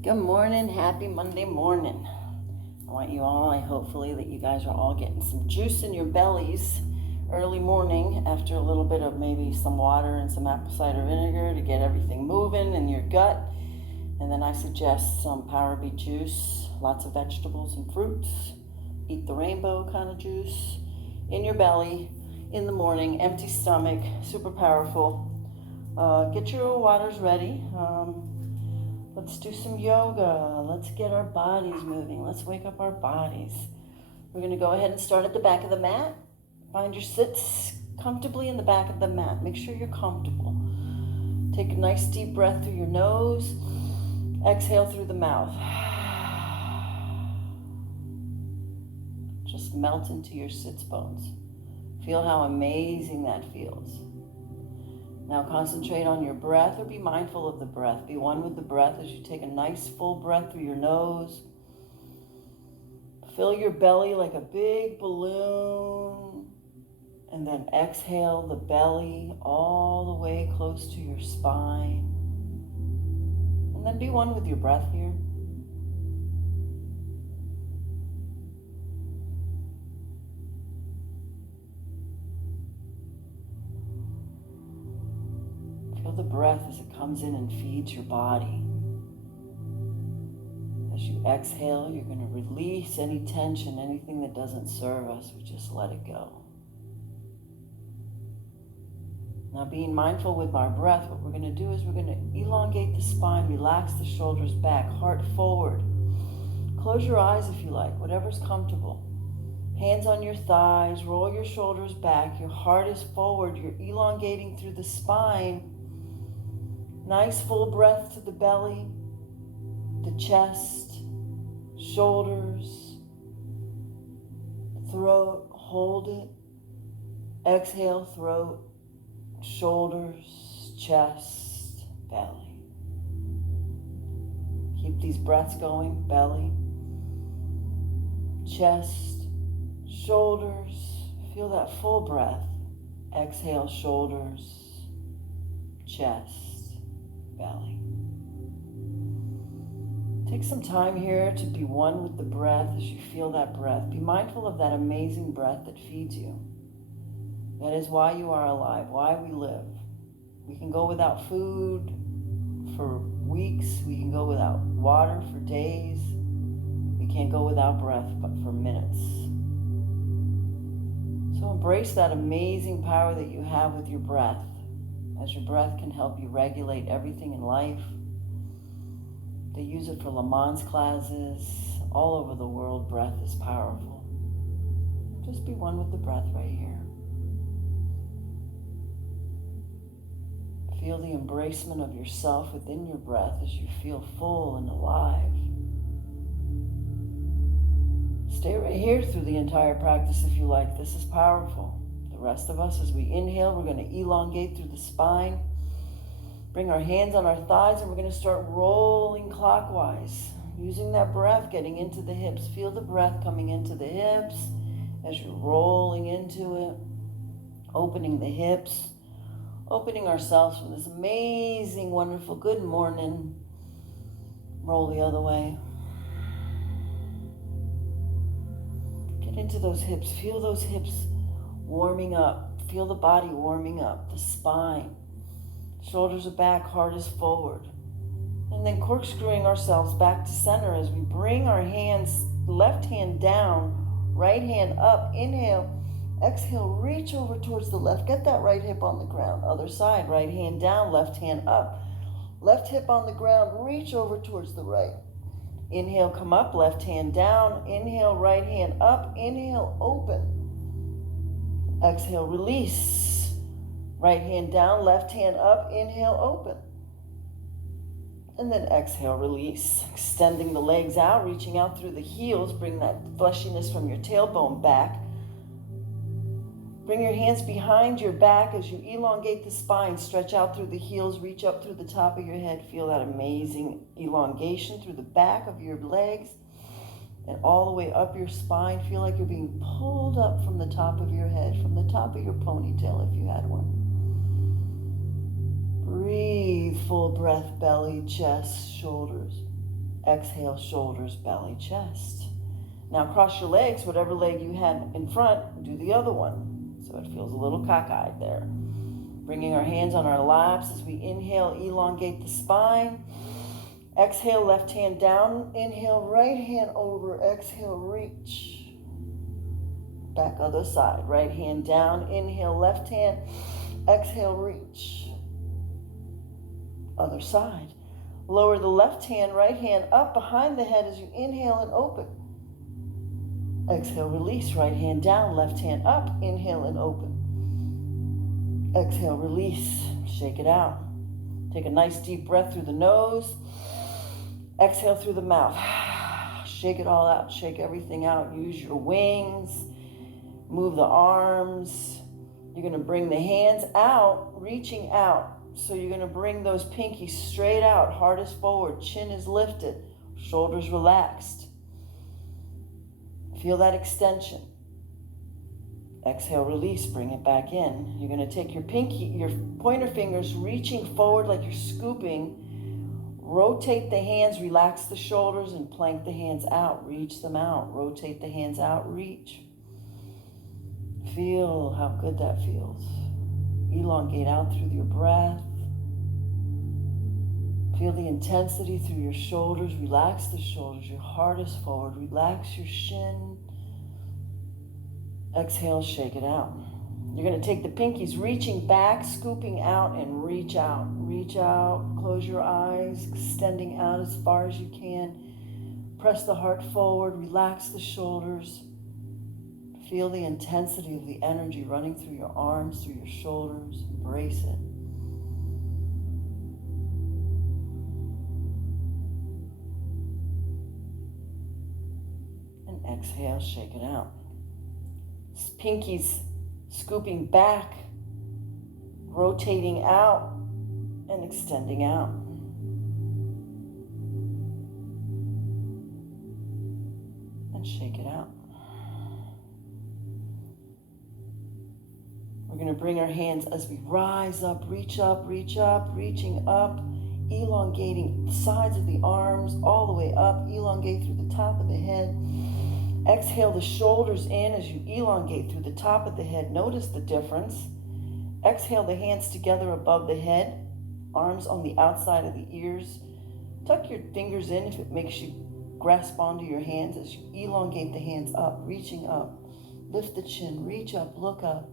Good morning, happy Monday morning. I want you all, hopefully that you guys are all getting some juice in your bellies early morning after a little bit of maybe some water and some apple cider vinegar to get everything moving in your gut. And then I suggest some Power Beet juice, lots of vegetables and fruits. Eat the rainbow kind of juice in your belly in the morning, empty stomach, super powerful. Get your waters ready. Let's do some yoga. Let's get our bodies moving. Let's wake up our bodies. We're going to go ahead and start at the back of the mat. Find your sits comfortably in the back of the mat. Make sure you're comfortable. Take a nice deep breath through your nose. Exhale through the mouth. Just melt into your sits bones. Feel how amazing that feels. Now concentrate on your breath, or be mindful of the breath. Be one with the breath as you take a nice full breath through your nose. Fill your belly like a big balloon. And then exhale the belly all the way close to your spine. And then be one with your breath here. Feel the breath as it comes in and feeds your body. As you exhale, you're going to release any tension, anything that doesn't serve us. We just let it go. Now, being mindful with our breath, what we're going to do is we're going to elongate the spine, relax the shoulders back, heart forward. Close your eyes if you like, whatever's comfortable. Hands on your thighs, roll your shoulders back, your heart is forward, you're elongating through the spine. Nice full breath to the belly, the chest, shoulders, throat, hold it. Exhale, throat, shoulders, chest, belly. Keep these breaths going, belly, chest, shoulders. Feel that full breath. Exhale, shoulders, chest, belly. Take some time here to be one with the breath as you feel that breath. Be mindful of that amazing breath that feeds you. That is why you are alive, why we live. We can go without food for weeks. We can go without water for days. We can't go without breath but for minutes. So embrace that amazing power that you have with your breath, as your breath can help you regulate everything in life. They use it for Le Mans classes. All over the world, breath is powerful. Just be one with the breath right here. Feel the embracement of yourself within your breath as you feel full and alive. Stay right here through the entire practice if you like. This is powerful. The rest of us, as we inhale, we're going to elongate through the spine. Bring our hands on our thighs and we're going to start rolling clockwise. Using that breath, getting into the hips. Feel the breath coming into the hips as you're rolling into it. Opening the hips. Opening ourselves from this amazing, wonderful, good morning. Roll the other way. Get into those hips. Feel those hips warming up. Feel the body warming up. The spine. Shoulders are back, heart is forward. And then corkscrewing ourselves back to center as we bring our hands, left hand down, right hand up. Inhale. Exhale, reach over towards the left. Get that right hip on the ground. Other side, right hand down, left hand up. Left hip on the ground, reach over towards the right. Inhale, come up, left hand down. Inhale, right hand up. Inhale, open. Exhale, release. Right hand down, left hand up. Inhale, open. And then exhale, release. Extending the legs out, reaching out through the heels. Bring that fleshiness from your tailbone back. Bring your hands behind your back as you elongate the spine. Stretch out through the heels, reach up through the top of your head. Feel that amazing elongation through the back of your legs and all the way up your spine. Feel like you're being pulled up from the top of your head, from the top of your ponytail if you had one. Breathe, full breath, belly, chest, shoulders. Exhale, shoulders, belly, chest. Now cross your legs, whatever leg you had in front, do the other one. So it feels a little cockeyed there. Bringing our hands on our laps as we inhale, elongate the spine. Exhale, left hand down. Inhale, right hand over. Exhale, reach. Back other side. Right hand down. Inhale, left hand. Exhale, reach. Other side. Lower the left hand, right hand up behind the head as you inhale and open. Exhale, release. Right hand down, left hand up. Inhale and open. Exhale, release. Shake it out. Take a nice deep breath through the nose. Exhale through the mouth. Shake it all out. Shake everything out. Use your wings. Move the arms. You're going to bring the hands out, reaching out. So you're going to bring those pinkies straight out. Heart is forward. Chin is lifted. Shoulders relaxed. Feel that extension. Exhale, release, bring it back in. You're going to take your pointer fingers reaching forward like you're scooping. Rotate the hands, relax the shoulders, and plank the hands out. Reach them out. Rotate the hands out, reach. Feel how good that feels. Elongate out through your breath. Feel the intensity through your shoulders. Relax the shoulders. Your heart is forward. Relax your shin. Exhale, shake it out. You're going to take the pinkies, reaching back, scooping out, and reach out. Reach out. Close your eyes, extending out as far as you can. Press the heart forward. Relax the shoulders. Feel the intensity of the energy running through your arms, through your shoulders. Embrace it. And exhale, shake it out. Pinkies scooping back, rotating out, and extending out. And shake it out. We're going to bring our hands as we rise up, reaching up, elongating the sides of the arms all the way up, elongate through the top of the head. Exhale the shoulders in as you elongate through the top of the head. Notice the difference. Exhale the hands together above the head, arms on the outside of the ears. Tuck your fingers in if it makes you grasp onto your hands as you elongate the hands up, reaching up. Lift the chin, reach up, look up.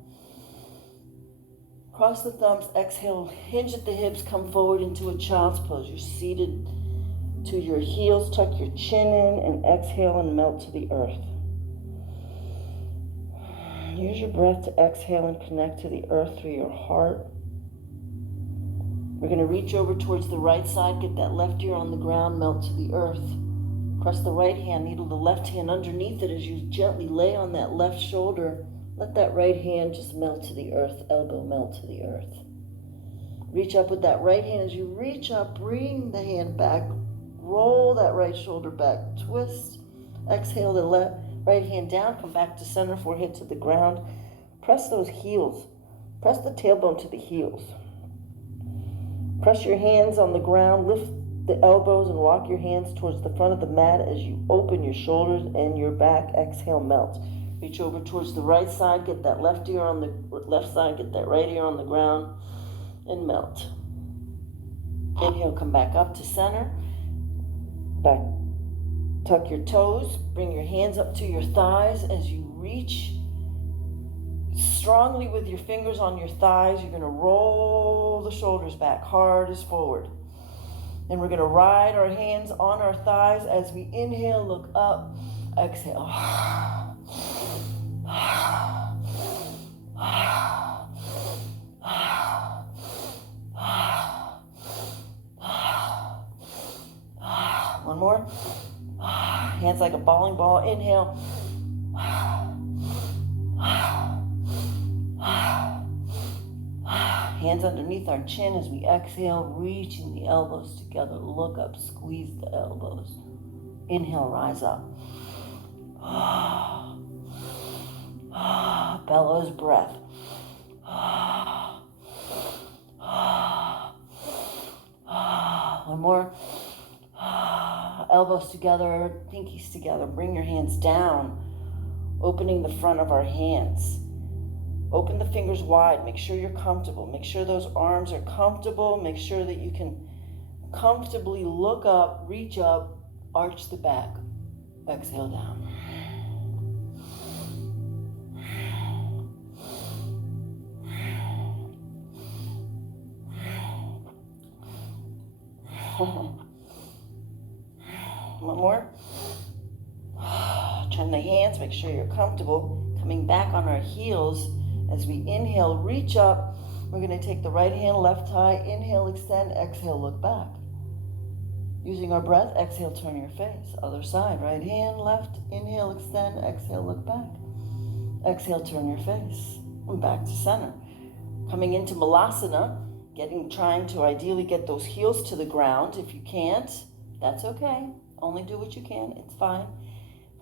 Cross the thumbs, exhale, hinge at the hips, come forward into a child's pose. You're seated to your heels, tuck your chin in, and exhale and melt to the earth. Use your breath to exhale and connect to the earth through your heart. We're going to reach over towards the right side, get that left ear on the ground, melt to the earth. Press the right hand, needle the left hand underneath it as you gently lay on that left shoulder. Let that right hand just melt to the earth, elbow melt to the earth. Reach up with that right hand. As you reach up, bring the hand back. Roll that right shoulder back. Twist. Exhale the right hand down. Come back to center, forehead to the ground. Press those heels. Press the tailbone to the heels. Press your hands on the ground. Lift the elbows and walk your hands towards the front of the mat as you open your shoulders and your back. Exhale, melt. Reach over towards the right side, get that left ear on the left side, get that right ear on the ground, and melt. Inhale, come back up to center. Back, tuck your toes, bring your hands up to your thighs as you reach strongly with your fingers on your thighs. You're going to roll the shoulders back, heart is forward. And we're going to ride our hands on our thighs as we inhale, look up, exhale. One more. Hands like a bowling ball. Inhale. Hands underneath our chin as we exhale, reaching the elbows together. Look up, squeeze the elbows. Inhale, rise up. Bellows breath. One more. Elbows together, pinkies together. Bring your hands down, opening the front of our hands. Open the fingers wide. Make sure you're comfortable. Make sure those arms are comfortable. Make sure that you can comfortably look up, reach up, arch the back. Exhale down. One more. Turn the hands, make sure you're comfortable. Coming back on our heels as we inhale, reach up. We're going to take the right hand, left thigh, inhale, extend, exhale, look back. Using our breath, exhale, turn your face. Other side, right hand, left, inhale, extend, exhale, look back. Exhale, turn your face. And back to center. Coming into Malasana, trying to ideally get those heels to the ground. If you can't, that's okay. Only do what you can, it's fine.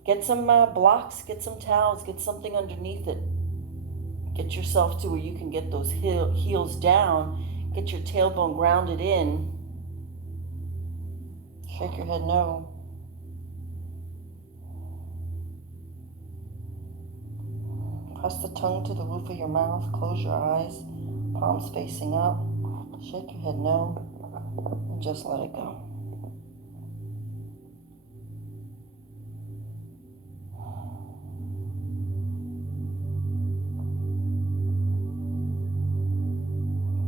Get some blocks, get some towels, get something underneath it. Get yourself to where you can get those heels down. Get your tailbone grounded in. Shake your head no. Press the tongue to the roof of your mouth. Close your eyes. Palms facing up. Shake your head no. And just let it go.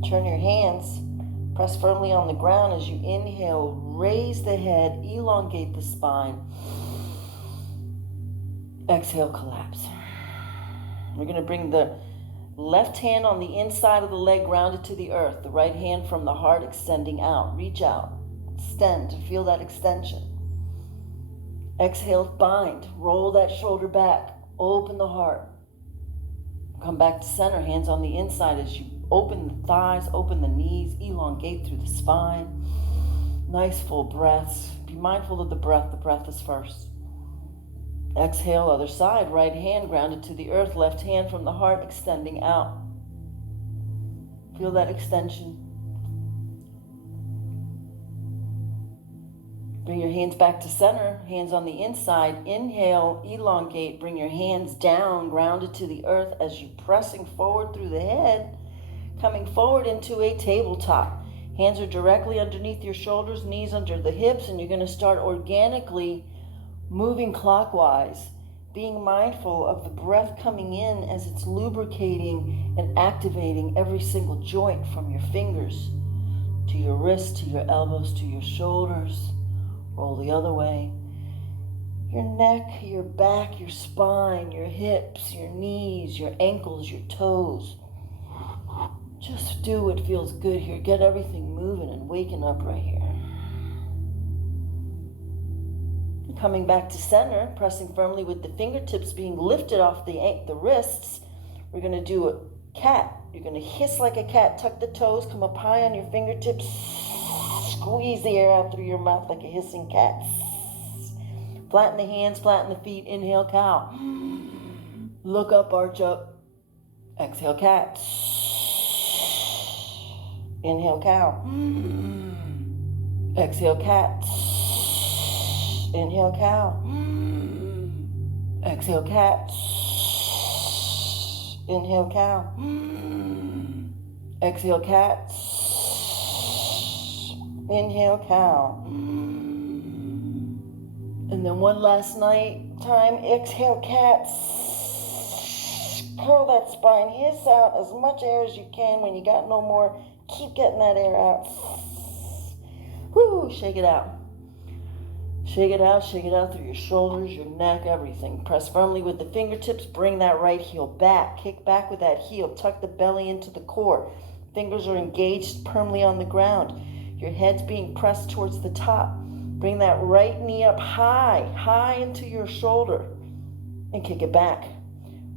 Turn your hands, press firmly on the ground as you inhale, raise the head, elongate the spine. Exhale, collapse. We're going to bring the left hand on the inside of the leg grounded to the earth, the right hand from the heart extending out. Reach out, extend to feel that extension. Exhale, bind, roll that shoulder back, open the heart. Come back to center, hands on the inside as you open the thighs, open the knees, elongate through the spine. Nice full breaths. Be mindful of the breath. The breath is first. Exhale, other side. Right hand grounded to the earth. Left hand from the heart extending out. Feel that extension. Bring your hands back to center. Hands on the inside. Inhale, elongate. Bring your hands down, grounded to the earth as you pressing forward through the head. Coming forward into a tabletop. Hands are directly underneath your shoulders, knees under the hips, and you're going to start organically moving clockwise, being mindful of the breath coming in as it's lubricating and activating every single joint from your fingers to your wrists, to your elbows, to your shoulders. Roll the other way. Your neck, your back, your spine, your hips, your knees, your ankles, your toes. Just do what feels good here. Get everything moving and waking up right here. Coming back to center, pressing firmly with the fingertips being lifted off the wrists. We're going to do a cat. You're going to hiss like a cat. Tuck the toes. Come up high on your fingertips. Squeeze the air out through your mouth like a hissing cat. Flatten the hands, flatten the feet. Inhale, cow. Look up, arch up. Exhale, cat. Inhale, cow. Exhale, cat. Inhale, cow. Exhale, cat. Inhale, cow. Exhale, cat. Inhale, cow. And then one last time. Exhale, cat. Curl that spine. Hiss out as much air as you can. When you got no more, keep getting that air out. Whoo, shake it out. Shake it out through your shoulders, your neck, everything. Press firmly with the fingertips. Bring that right heel back. Kick back with that heel. Tuck the belly into the core. Fingers are engaged firmly on the ground. Your head's being pressed towards the top. Bring that right knee up high into your shoulder and kick it back.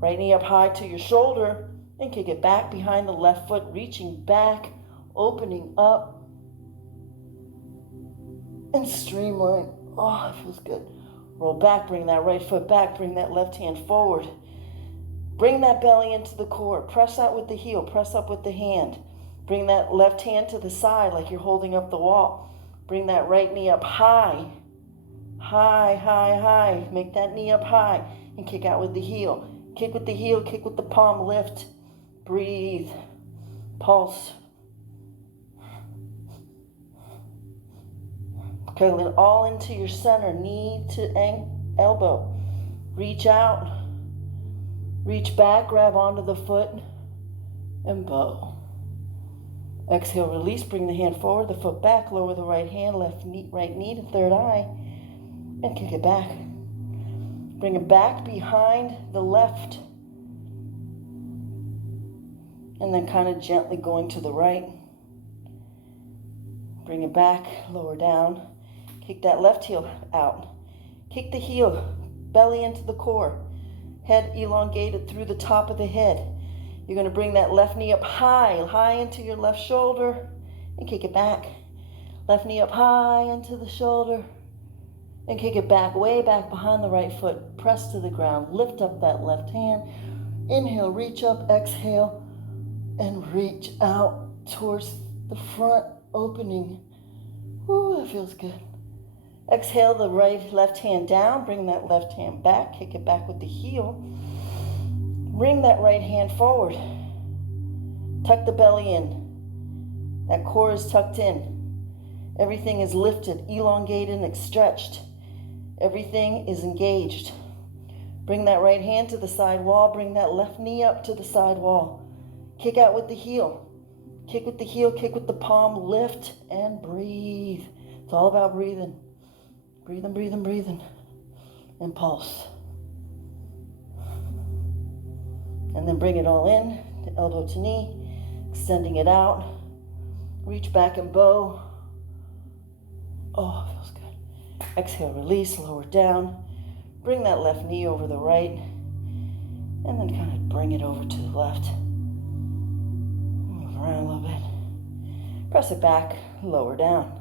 Right knee up high to your shoulder and kick it back behind the left foot, reaching back, opening up, and streamline. Oh, it feels good. Roll back, bring that right foot back, bring that left hand forward. Bring that belly into the core. Press out with the heel, press up with the hand. Bring that left hand to the side like you're holding up the wall. Bring that right knee up high High, high, high. Make that knee up high and kick out with the heel. Kick with the heel, kick with the palm, lift. Breathe. Pulse. Curl it all into your center, knee to elbow. Reach out. Reach back, grab onto the foot, and bow. Exhale, release, bring the hand forward, the foot back, lower the right hand, left knee, right knee to third eye, and kick it back. Bring it back behind the left, and then kind of gently going to the right. Bring it back, lower down, kick that left heel out. Kick the heel, belly into the core, head elongated through the top of the head. You're going to bring that left knee up high, high into your left shoulder, and kick it back. Left knee up high into the shoulder, and kick it back, way back behind the right foot. Press to the ground. Lift up that left hand. Inhale, reach up, exhale, and reach out towards the front opening. Ooh, that feels good. Exhale, the left hand down. Bring that left hand back. Kick it back with the heel. Bring that right hand forward. Tuck the belly in. That core is tucked in. Everything is lifted, elongated, and stretched. Everything is engaged. Bring that right hand to the side wall. Bring that left knee up to the side wall. Kick out with the heel. Kick with the heel, kick with the palm. Lift and breathe. It's all about breathing. Breathing, breathing, breathing. And pulse. And then bring it all in, elbow to knee, extending it out. Reach back and bow. Oh, it feels good. Exhale, release, lower down. Bring that left knee over the right. And then kind of bring it over to the left. Move around a little bit. Press it back, lower down.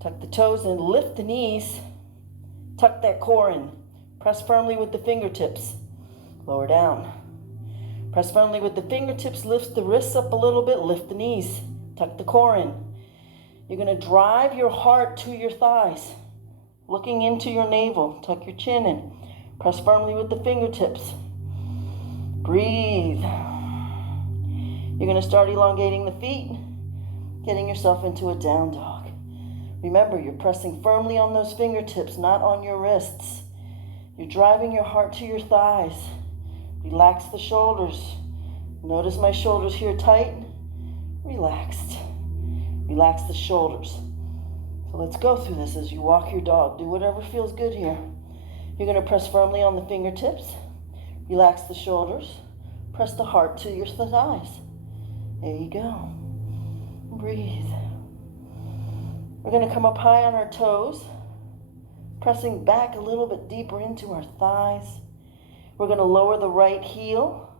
Tuck the toes in, lift the knees. Tuck that core in. Press firmly with the fingertips. Lower down. Press firmly with the fingertips, lift the wrists up a little bit, lift the knees, tuck the core in. You're going to drive your heart to your thighs, looking into your navel, tuck your chin in. Press firmly with the fingertips. Breathe. You're going to start elongating the feet, getting yourself into a down dog. Remember, you're pressing firmly on those fingertips, not on your wrists. You're driving your heart to your thighs. Relax the shoulders. Notice my shoulders here tight. Relaxed. Relax the shoulders. So let's go through this as you walk your dog. Do whatever feels good here. You're going to press firmly on the fingertips. Relax the shoulders. Press the heart to your thighs. There you go. Breathe. We're going to come up high on our toes, pressing back a little bit deeper into our thighs. We're going to lower the right heel,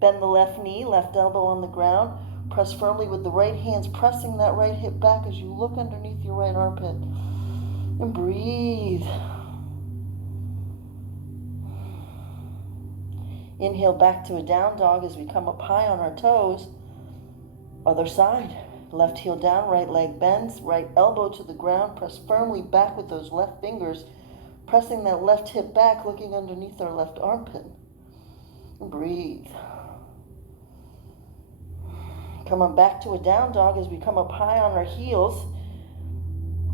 bend the left knee, left elbow on the ground, press firmly with the right hands, pressing that right hip back as you look underneath your right armpit. And breathe. Inhale back to a down dog as we come up high on our toes. Other side. Left heel down, right leg bends, right elbow to the ground, press firmly back with those left fingers, pressing that left hip back, looking underneath our left armpit. Breathe. Come on back to a down dog as we come up high on our heels.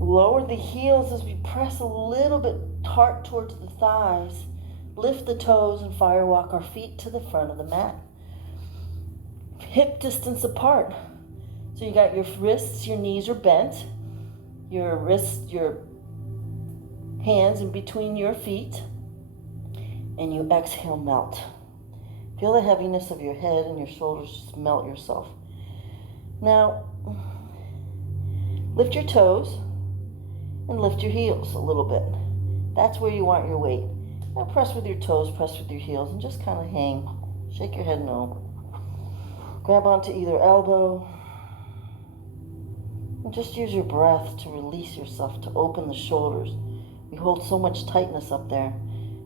Lower the heels as we press a little bit heart towards the thighs. Lift the toes and firewalk our feet to the front of the mat. Hip distance apart. So you got your wrists, your knees are bent. Your wrists, your hands in between your feet. And you exhale, melt. Feel the heaviness of your head and your shoulders, just melt yourself. Now, lift your toes and lift your heels a little bit. That's where you want your weight. Now press with your toes, press with your heels, and just kind of hang. Shake your head no. Grab onto either elbow. And just use your breath to release yourself, to open the shoulders. We hold so much tightness up there.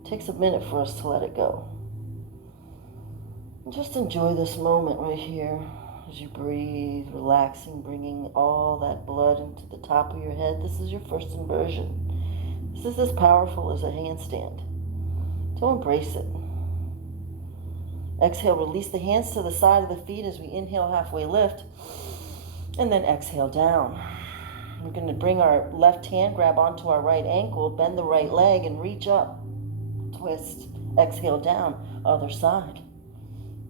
It takes a minute for us to let it go. And just enjoy this moment right here as you breathe, relaxing, bringing all that blood into the top of your head. This is your first inversion. This is as powerful as a handstand. So embrace it. Exhale, release the hands to the side of the feet as we inhale, halfway lift. And then exhale down. We're going to bring our left hand, grab onto our right ankle, bend the right leg, and reach up. Twist. Exhale down. Other side.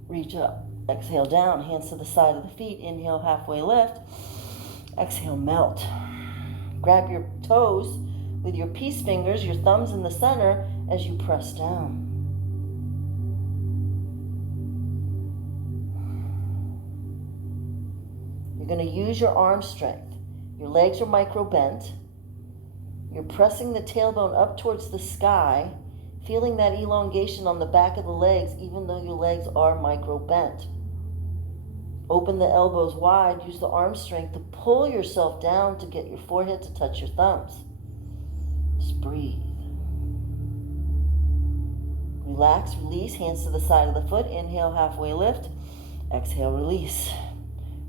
Reach up. Exhale down. Hands to the side of the feet. Inhale, halfway lift. Exhale, melt. Grab your toes with your peace fingers, your thumbs in the center as you press down. You're going to use your arm strength. Your legs are micro bent. You're pressing the tailbone up towards the sky, feeling that elongation on the back of the legs, even though your legs are micro bent. Open the elbows wide. Use the arm strength to pull yourself down to get your forehead to touch your thumbs. Just breathe. Relax, release, hands to the side of the foot. Inhale, halfway lift. Exhale, release.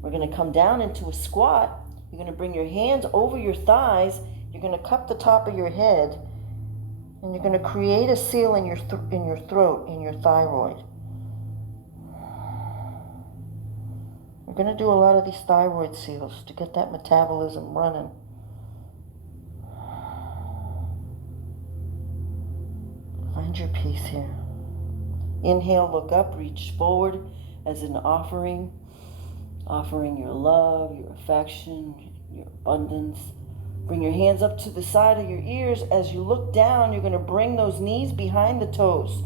We're going to come down into a squat. You're going to bring your hands over your thighs. You're going to cup the top of your head. And you're going to create a seal in your throat, in your thyroid. We're going to do a lot of these thyroid seals to get that metabolism running. Find your peace here. Inhale, look up, reach forward as an offering. Offering your love, your affection, your abundance. Bring your hands up to the side of your ears. As you look down, you're going to bring those knees behind the toes.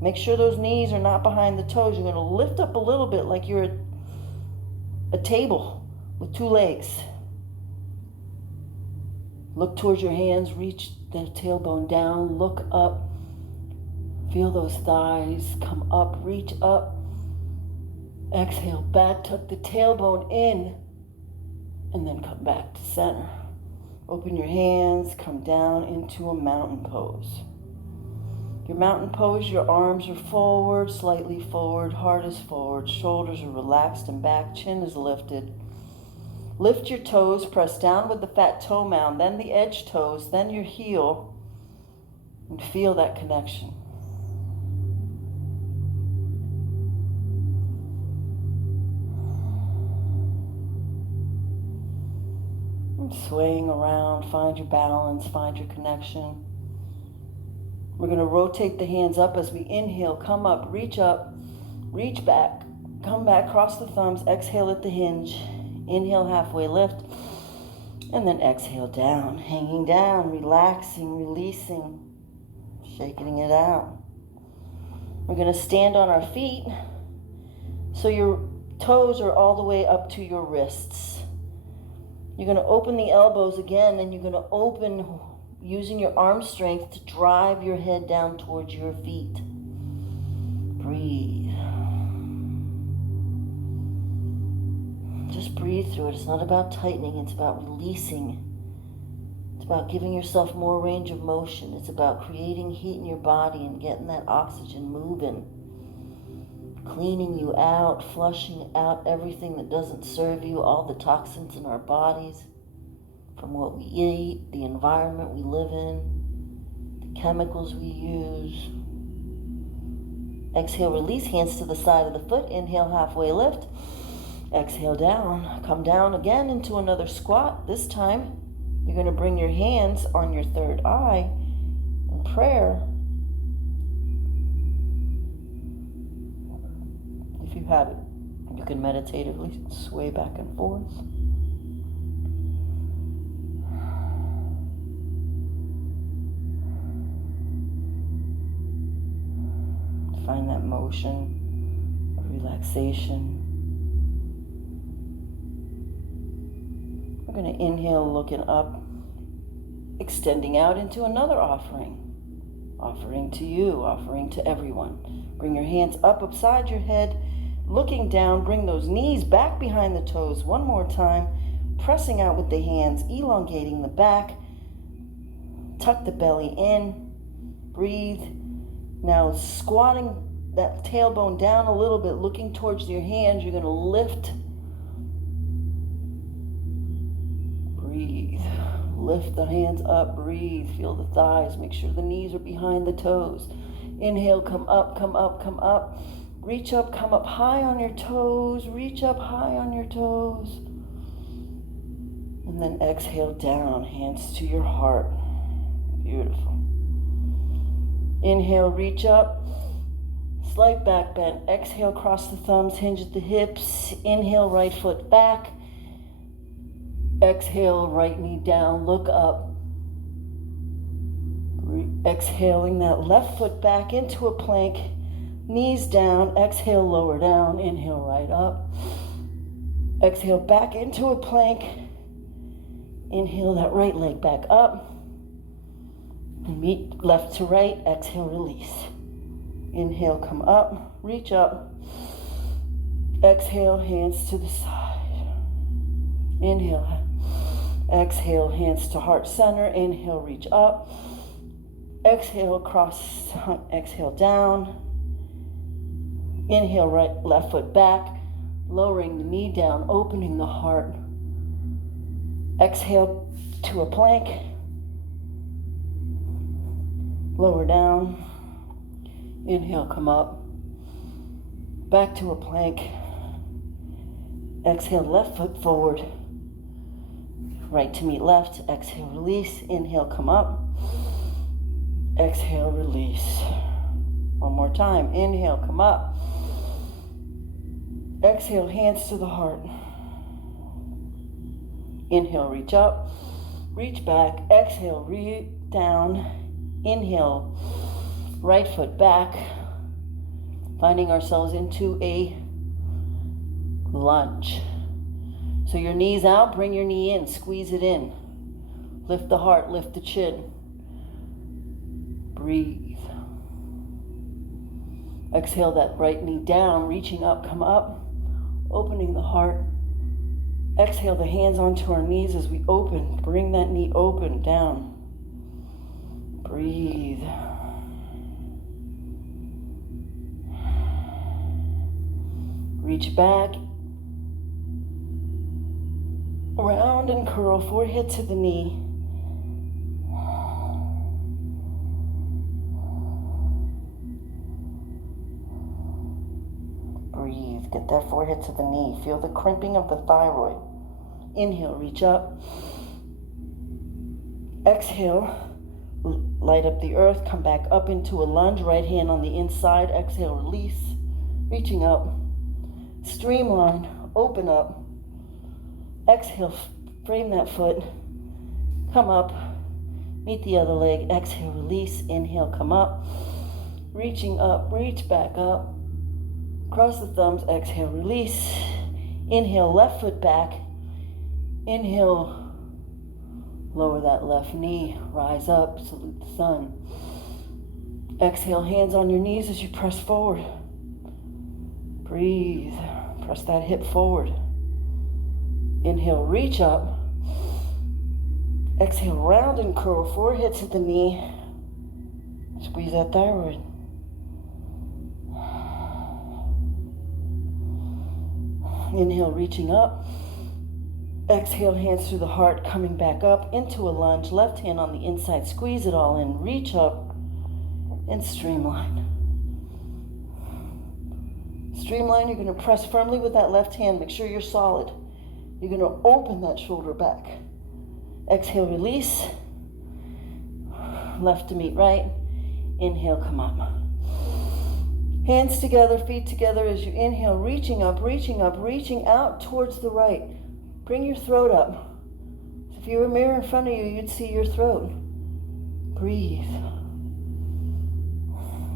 Make sure those knees are not behind the toes. You're going to lift up a little bit like you're at a table with two legs. Look towards your hands. Reach the tailbone down. Look up. Feel those thighs come up. Reach up. Exhale back, tuck the tailbone in, and then come back to center. Open your hands, come down into a mountain pose. Your mountain pose, your arms are forward, slightly forward, heart is forward, shoulders are relaxed and back, chin is lifted. Lift your toes, press down with the fat toe mound, then the edge toes, then your heel, and feel that connection. Swaying around, find your balance, find your connection. We're going to rotate the hands up as we inhale, come up, reach back, come back, cross the thumbs, exhale at the hinge, inhale, halfway lift, and then exhale down, hanging down, relaxing, releasing, shaking it out. We're going to stand on our feet so your toes are all the way up to your wrists. You're going to open the elbows again, and you're going to open using your arm strength to drive your head down towards your feet. Breathe. Just breathe through it. It's not about tightening. It's about releasing. It's about giving yourself more range of motion. It's about creating heat in your body and getting that oxygen moving. Cleaning you out, flushing out everything that doesn't serve you, all the toxins in our bodies, from what we eat, the environment we live in, the chemicals we use. Exhale, release, hands to the side of the foot. Inhale, halfway lift. Exhale down. Come down again into another squat. This time, you're going to bring your hands on your third eye in prayer. If you have it, you can meditatively sway back and forth. Find that motion of relaxation. We're going to inhale, looking up, extending out into another offering. Offering to you, offering to everyone. Bring your hands up beside your head. Looking down, bring those knees back behind the toes one more time, pressing out with the hands, elongating the back, tuck the belly in, breathe. Now squatting that tailbone down a little bit, looking towards your hands, you're going to lift, breathe, Lift the hands up, breathe, feel the thighs, make sure the knees are behind the toes. Inhale, come up, come up, come up. Reach up, come up high on your toes, reach up high on your toes. And then exhale down, hands to your heart. Beautiful. Inhale, reach up, slight back bend. Exhale, cross the thumbs, hinge at the hips. Inhale, right foot back. Exhale, right knee down, look up. Exhaling that left foot back into a plank, knees down. Exhale, lower down. Inhale, right up. Exhale, back into a plank. Inhale that right leg back up. And meet left to right. Exhale, release. Inhale, come up, reach up. Exhale, hands to the side. Inhale. Exhale, hands to heart center. Inhale, reach up. Exhale, cross, exhale down. Inhale, right, left foot back. Lowering the knee down, opening the heart. Exhale to a plank. Lower down. Inhale, come up. Back to a plank. Exhale, left foot forward. Right to meet left. Exhale, release. Inhale, come up. Exhale, release. One more time. Inhale, come up. Exhale, hands to the heart. Inhale, reach up. Reach back. Exhale, reach down. Inhale, right foot back. Finding ourselves into a lunge. So your knees out, bring your knee in, squeeze it in. Lift the heart, lift the chin. Breathe. Exhale that right knee down, reaching up, come up, opening the heart. Exhale the hands onto our knees as we open. Bring that knee open, down. Breathe. Reach back. Round and curl, forehead to the knee. Breathe, get that forehead to the knee. Feel the crimping of the thyroid. Inhale, reach up. Exhale, light up the earth, come back up into a lunge. Right hand on the inside, exhale, release. Reaching up, streamline, open up. Exhale, frame that foot, come up, meet the other leg, exhale, release, inhale, come up, reaching up, reach back up, cross the thumbs, exhale, release, inhale, left foot back, inhale, lower that left knee, rise up, salute the sun, exhale, hands on your knees as you press forward, breathe, press that hip forward. Inhale, reach up. Exhale, round and curl, forehead to the knee. Squeeze that thyroid. Inhale, reaching up. Exhale, hands through the heart, coming back up into a lunge. Left hand on the inside, squeeze it all in. Reach up and streamline. Streamline, you're going to press firmly with that left hand. Make sure you're solid. You're going to open that shoulder back. Exhale, release. Left to meet right. Inhale, come up. Hands together, feet together as you inhale, reaching up, reaching up, reaching out towards the right. Bring your throat up. If you were a mirror in front of you, you'd see your throat. Breathe.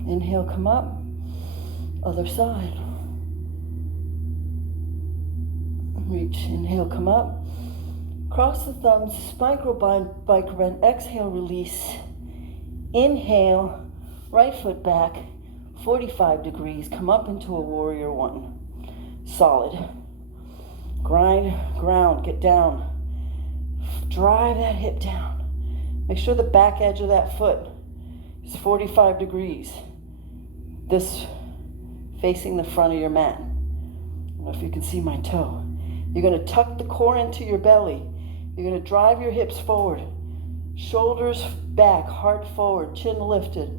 Inhale, come up. Other side. Reach, inhale, come up. Cross the thumbs, microbind, bike run. Exhale, release. Inhale, right foot back, 45 degrees. Come up into a warrior one. Solid. Grind, ground, get down. Drive that hip down. Make sure the back edge of that foot is 45 degrees. This facing the front of your mat. I don't know if you can see my toe. You're going to tuck the core into your belly. You're going to drive your hips forward. Shoulders back, heart forward, chin lifted.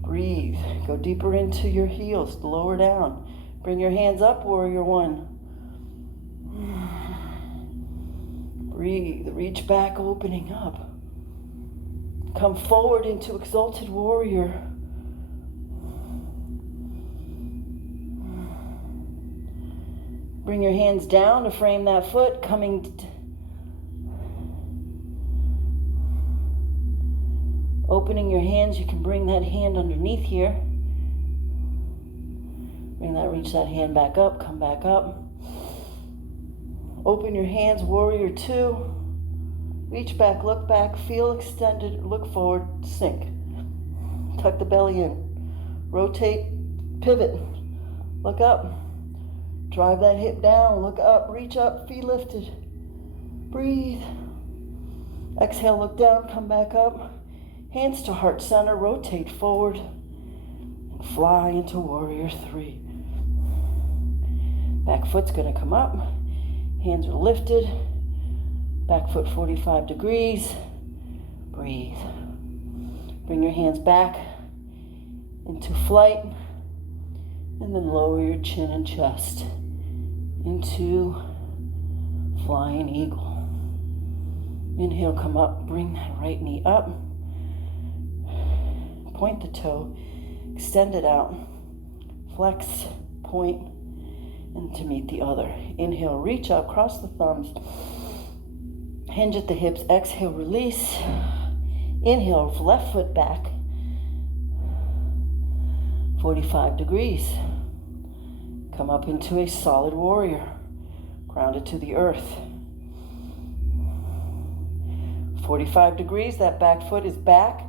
Breathe. Go deeper into your heels, lower down. Bring your hands up, warrior one. Breathe. Reach back, opening up. Come forward into exalted warrior. Bring your hands down to frame that foot, opening your hands. You can bring that hand underneath here. Reach that hand back up, come back up. Open your hands, warrior two. Reach back, look back, feel extended, look forward, sink. Tuck the belly in. Rotate, pivot, look up. Drive that hip down, look up, reach up, feet lifted. Breathe. Exhale, look down, come back up. Hands to heart center, rotate forward. And fly into warrior three. Back foot's gonna come up. Hands are lifted. Back foot 45 degrees. Breathe. Bring your hands back into flight. And then lower your chin and chest into flying eagle. Inhale, come up, bring that right knee up. Point the toe, extend it out. Flex, point, and to meet the other. Inhale, reach up, cross the thumbs. Hinge at the hips, exhale, release. Inhale, left foot back. 45 degrees. Come up into a solid warrior. Grounded to the earth. 45 degrees, that back foot is back,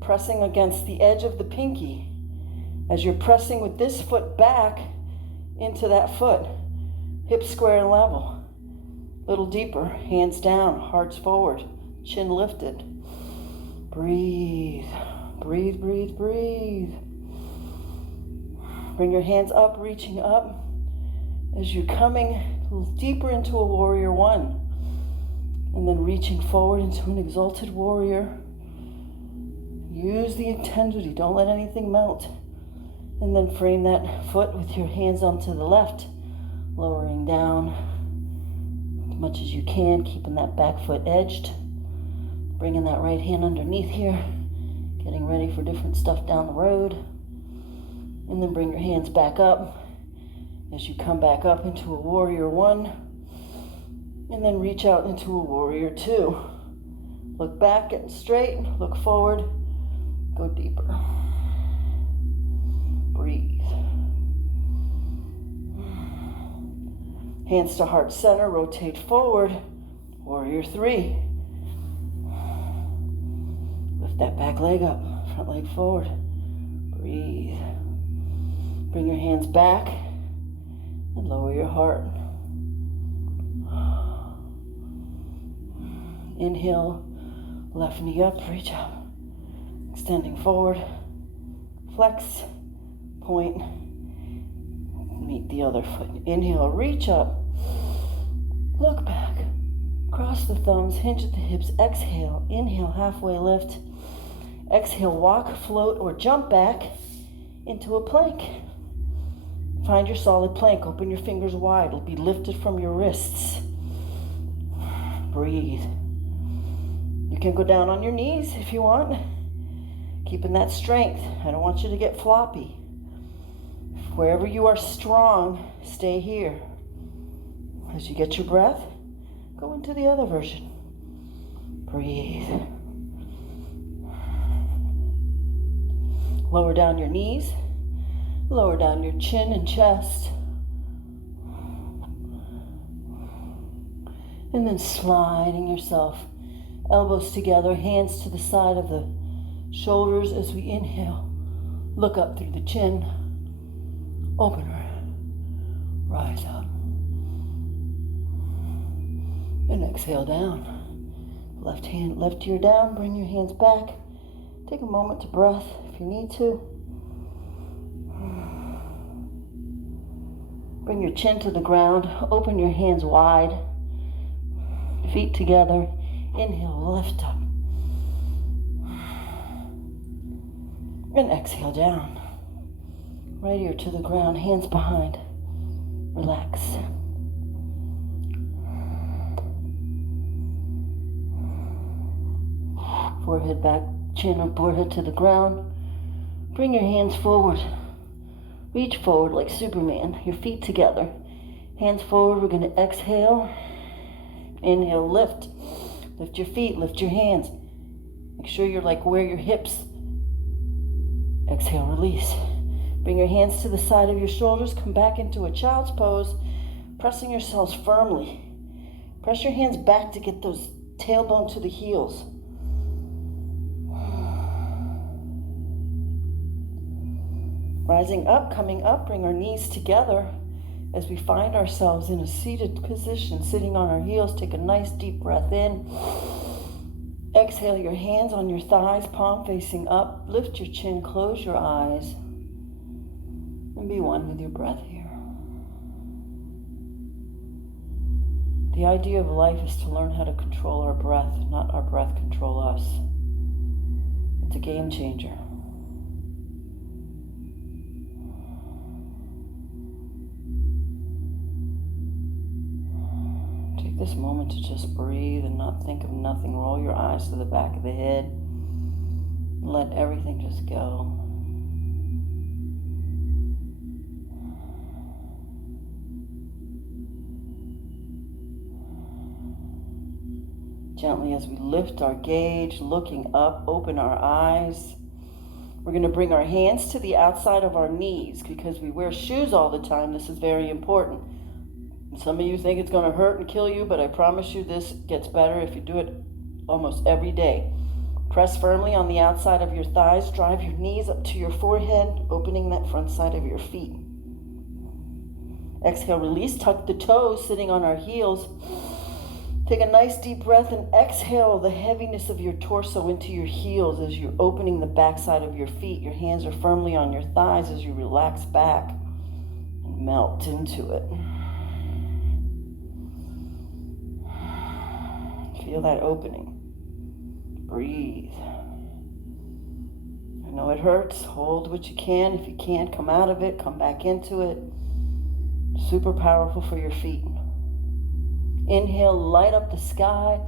pressing against the edge of the pinky. As you're pressing with this foot back into that foot, hips square and level. Little deeper, hands down, hearts forward, chin lifted. Breathe, breathe, breathe, breathe. Bring your hands up, reaching up as you're coming deeper into a warrior one. And then reaching forward into an exalted warrior. Use the intensity, don't let anything melt. And then frame that foot with your hands onto the left, lowering down as much as you can, keeping that back foot edged. Bringing that right hand underneath here, getting ready for different stuff down the road. And then bring your hands back up as you come back up into a warrior one. And then reach out into a warrior two. Look back, get straight, look forward, go deeper. Breathe. Hands to heart center, rotate forward, warrior three. Lift that back leg up, front leg forward. Breathe. Bring your hands back and lower your heart. Inhale, left knee up, reach up. Extending forward, flex, point, meet the other foot. Inhale, reach up, look back, cross the thumbs, hinge at the hips. Exhale, inhale, halfway lift. Exhale, walk, float, or jump back into a plank. Find your solid plank, open your fingers wide. It'll be lifted from your wrists. Breathe. You can go down on your knees if you want, keeping that strength. I don't want you to get floppy. Wherever you are strong, stay here. As you get your breath, go into the other version. Breathe. Lower down your knees, lower down your chin and chest. And then sliding yourself. Elbows together, hands to the side of the shoulders as we inhale. Look up through the chin. Open her. Rise up. And exhale down. Left hand, left ear down. Bring your hands back. Take a moment to breath if you need to. Bring your chin to the ground. Open your hands wide. Feet together. Inhale, lift up. And exhale down. Right ear to the ground, hands behind. Relax. Forehead back, chin or forehead to the ground. Bring your hands forward. Reach forward like Superman. Your feet together. Hands forward. We're going to exhale. Inhale, lift. Lift your feet, lift your hands. Make sure you're like where your hips. Exhale, release. Bring your hands to the side of your shoulders. Come back into a child's pose, pressing yourselves firmly. Press your hands back to get those tailbone to the heels. Rising up, coming up, bring our knees together as we find ourselves in a seated position, sitting on our heels. Take a nice deep breath in. Exhale, your hands on your thighs, palm facing up. Lift your chin, close your eyes, and be one with your breath here. The idea of life is to learn how to control our breath, not our breath control us. It's a game changer. Take this moment to just breathe and not think of nothing. Roll your eyes to the back of the head and let everything just go. Gently as we lift our gaze, looking up, open our eyes. We're going to bring our hands to the outside of our knees because we wear shoes all the time. This is very important. Some of you think it's going to hurt and kill you, but I promise you this gets better if you do it almost every day. Press firmly on the outside of your thighs. Drive your knees up to your forehead, opening that front side of your feet. Exhale, release. Tuck the toes, sitting on our heels. Take a nice deep breath and exhale the heaviness of your torso into your heels as you're opening the backside of your feet. Your hands are firmly on your thighs as you relax back and melt into it. Feel that opening. Breathe. I know it hurts. Hold what you can. If you can't, come out of it. Come back into it. Super powerful for your feet. Inhale, light up the sky.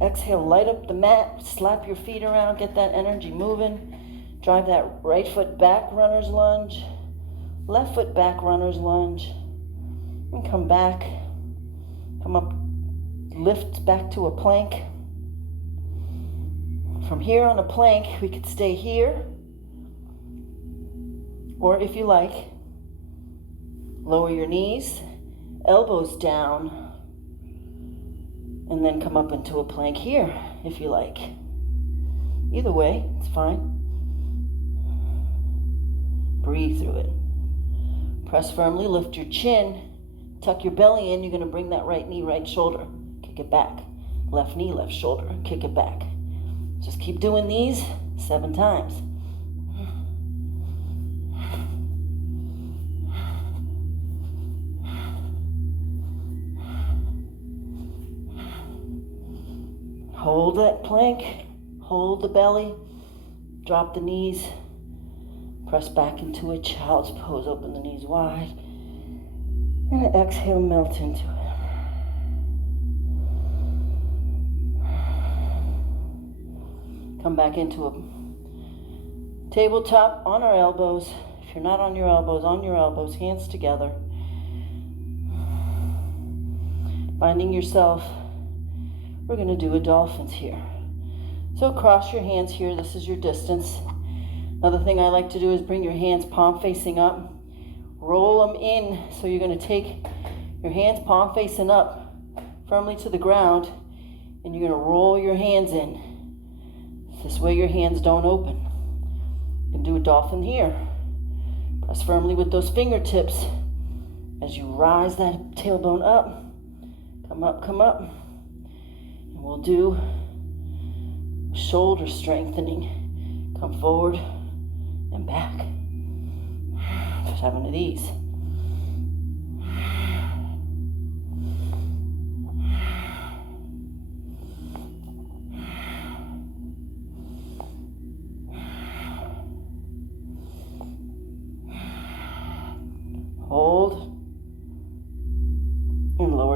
Exhale, light up the mat. Slap your feet around. Get that energy moving. Drive that right foot back, runner's lunge. Left foot back, runner's lunge. And come back. Come up. Lift back to a plank. From here on a plank, we could stay here. Or if you like, lower your knees, elbows down, and then come up into a plank here, if you like. Either way, it's fine. Breathe through it. Press firmly, lift your chin, tuck your belly in. You're going to bring that right knee, right shoulder. Kick it back. Left knee, left shoulder. Kick it back. Just keep doing these 7 times. Hold that plank. Hold the belly. Drop the knees. Press back into a child's pose. Open the knees wide. And exhale, melt into it. Come back into a tabletop on our elbows. If you're not on your elbows, hands together. Finding yourself, we're going to do a dolphins here. So cross your hands here. This is your distance. Another thing I like to do is bring your hands palm facing up. Roll them in. So you're going to take your hands palm facing up firmly to the ground, and you're going to roll your hands in. This way your hands don't open. You can do a dolphin here. Press firmly with those fingertips as you rise that tailbone up. Come up, come up. And we'll do shoulder strengthening. Come forward and back. Just have one of these.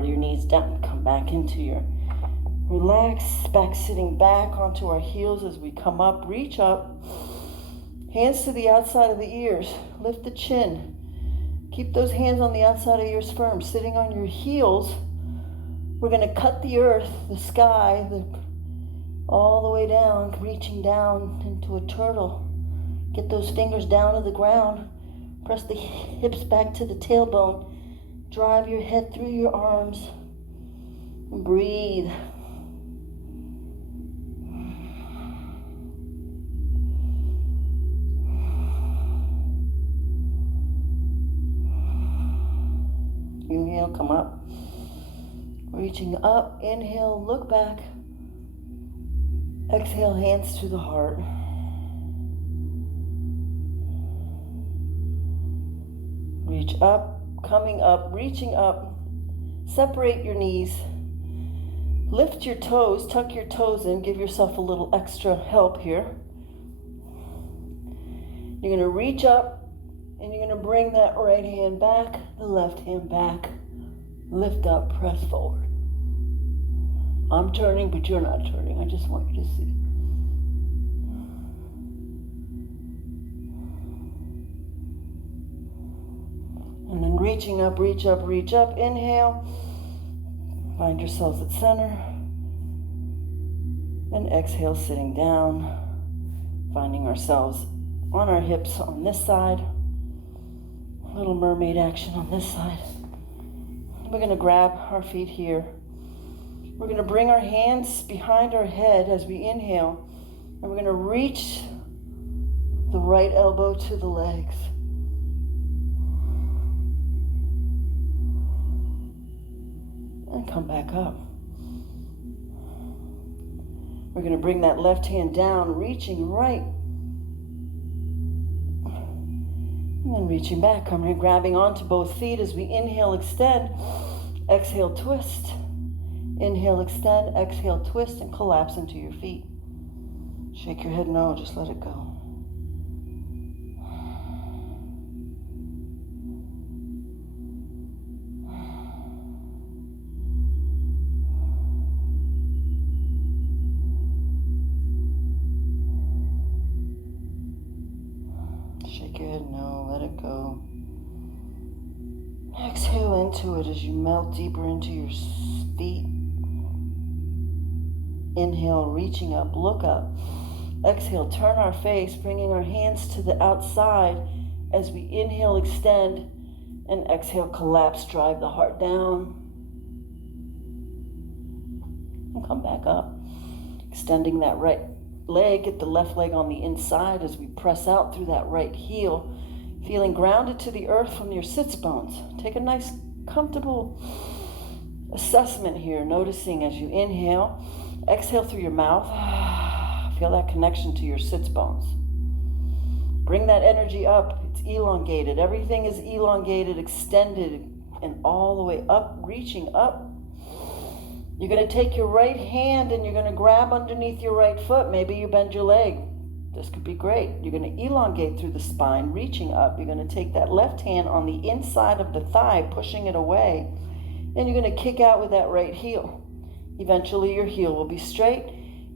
your knees down. Come back into your relax, back sitting back onto our heels as we come up. Reach up. Hands to the outside of the ears. Lift the chin. Keep those hands on the outside of your ears firm. Sitting on your heels, we're going to cut the earth, the sky, all the way down, reaching down into a turtle. Get those fingers down to the ground. Press the hips back to the tailbone. Drive your head through your arms. And breathe. Inhale, come up. Reaching up, inhale, look back. Exhale, hands to the heart. Reach up, coming up, reaching up. Separate your knees. Lift your toes, tuck your toes in, give yourself a little extra help here. You're going to reach up and you're going to bring that right hand back, the left hand back. Lift up, press forward. I'm turning, but you're not turning. I just want you to see. And then reaching up, reach up, reach up. Inhale. Find yourselves at center. And exhale, sitting down. Finding ourselves on our hips on this side. Little mermaid action on this side. We're going to grab our feet here. We're going to bring our hands behind our head as we inhale. And we're going to reach the right elbow to the legs. And come back up. We're going to bring that left hand down, reaching right. And then reaching back, coming and grabbing onto both feet as we inhale, extend. Exhale, twist. Inhale, extend. Exhale, twist, and collapse into your feet. Shake your head no, just let it go. Shake your head no, let it go. Exhale into it as you melt deeper into your feet. Inhale, reaching up, look up. Exhale, turn our face, bringing our hands to the outside as we inhale, extend, and exhale, collapse, drive the heart down. And come back up. Extending that right leg, get the left leg on the inside as we press out through that right heel. Feeling grounded to the earth from your sits bones. Take a nice, comfortable assessment here, noticing as you inhale, exhale through your mouth. Feel that connection to your sits bones. Bring that energy up. It's elongated. Everything is elongated, extended, and all the way up, reaching up. You're going to take your right hand and you're going to grab underneath your right foot. Maybe you bend your leg. This could be great. You're going to elongate through the spine, reaching up. You're going to take that left hand on the inside of the thigh, pushing it away. And you're going to kick out with that right heel. Eventually your heel will be straight.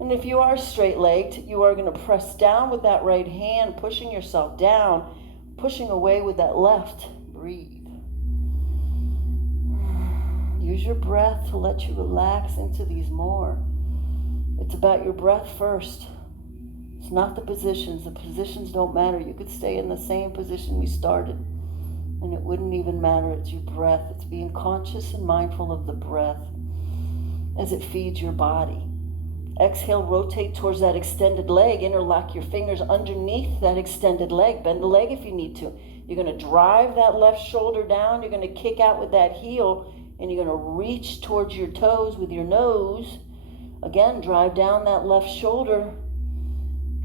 And if you are straight-legged, you are going to press down with that right hand, pushing yourself down, pushing away with that left. Breathe. Use your breath to let you relax into these more. It's about your breath first. It's not the positions. The positions don't matter. You could stay in the same position you started, and it wouldn't even matter. It's your breath. It's being conscious and mindful of the breath as it feeds your body. Exhale, rotate towards that extended leg. Interlock your fingers underneath that extended leg. Bend the leg if you need to. You're going to drive that left shoulder down. You're going to kick out with that heel, and you're going to reach towards your toes with your nose. Again, drive down that left shoulder.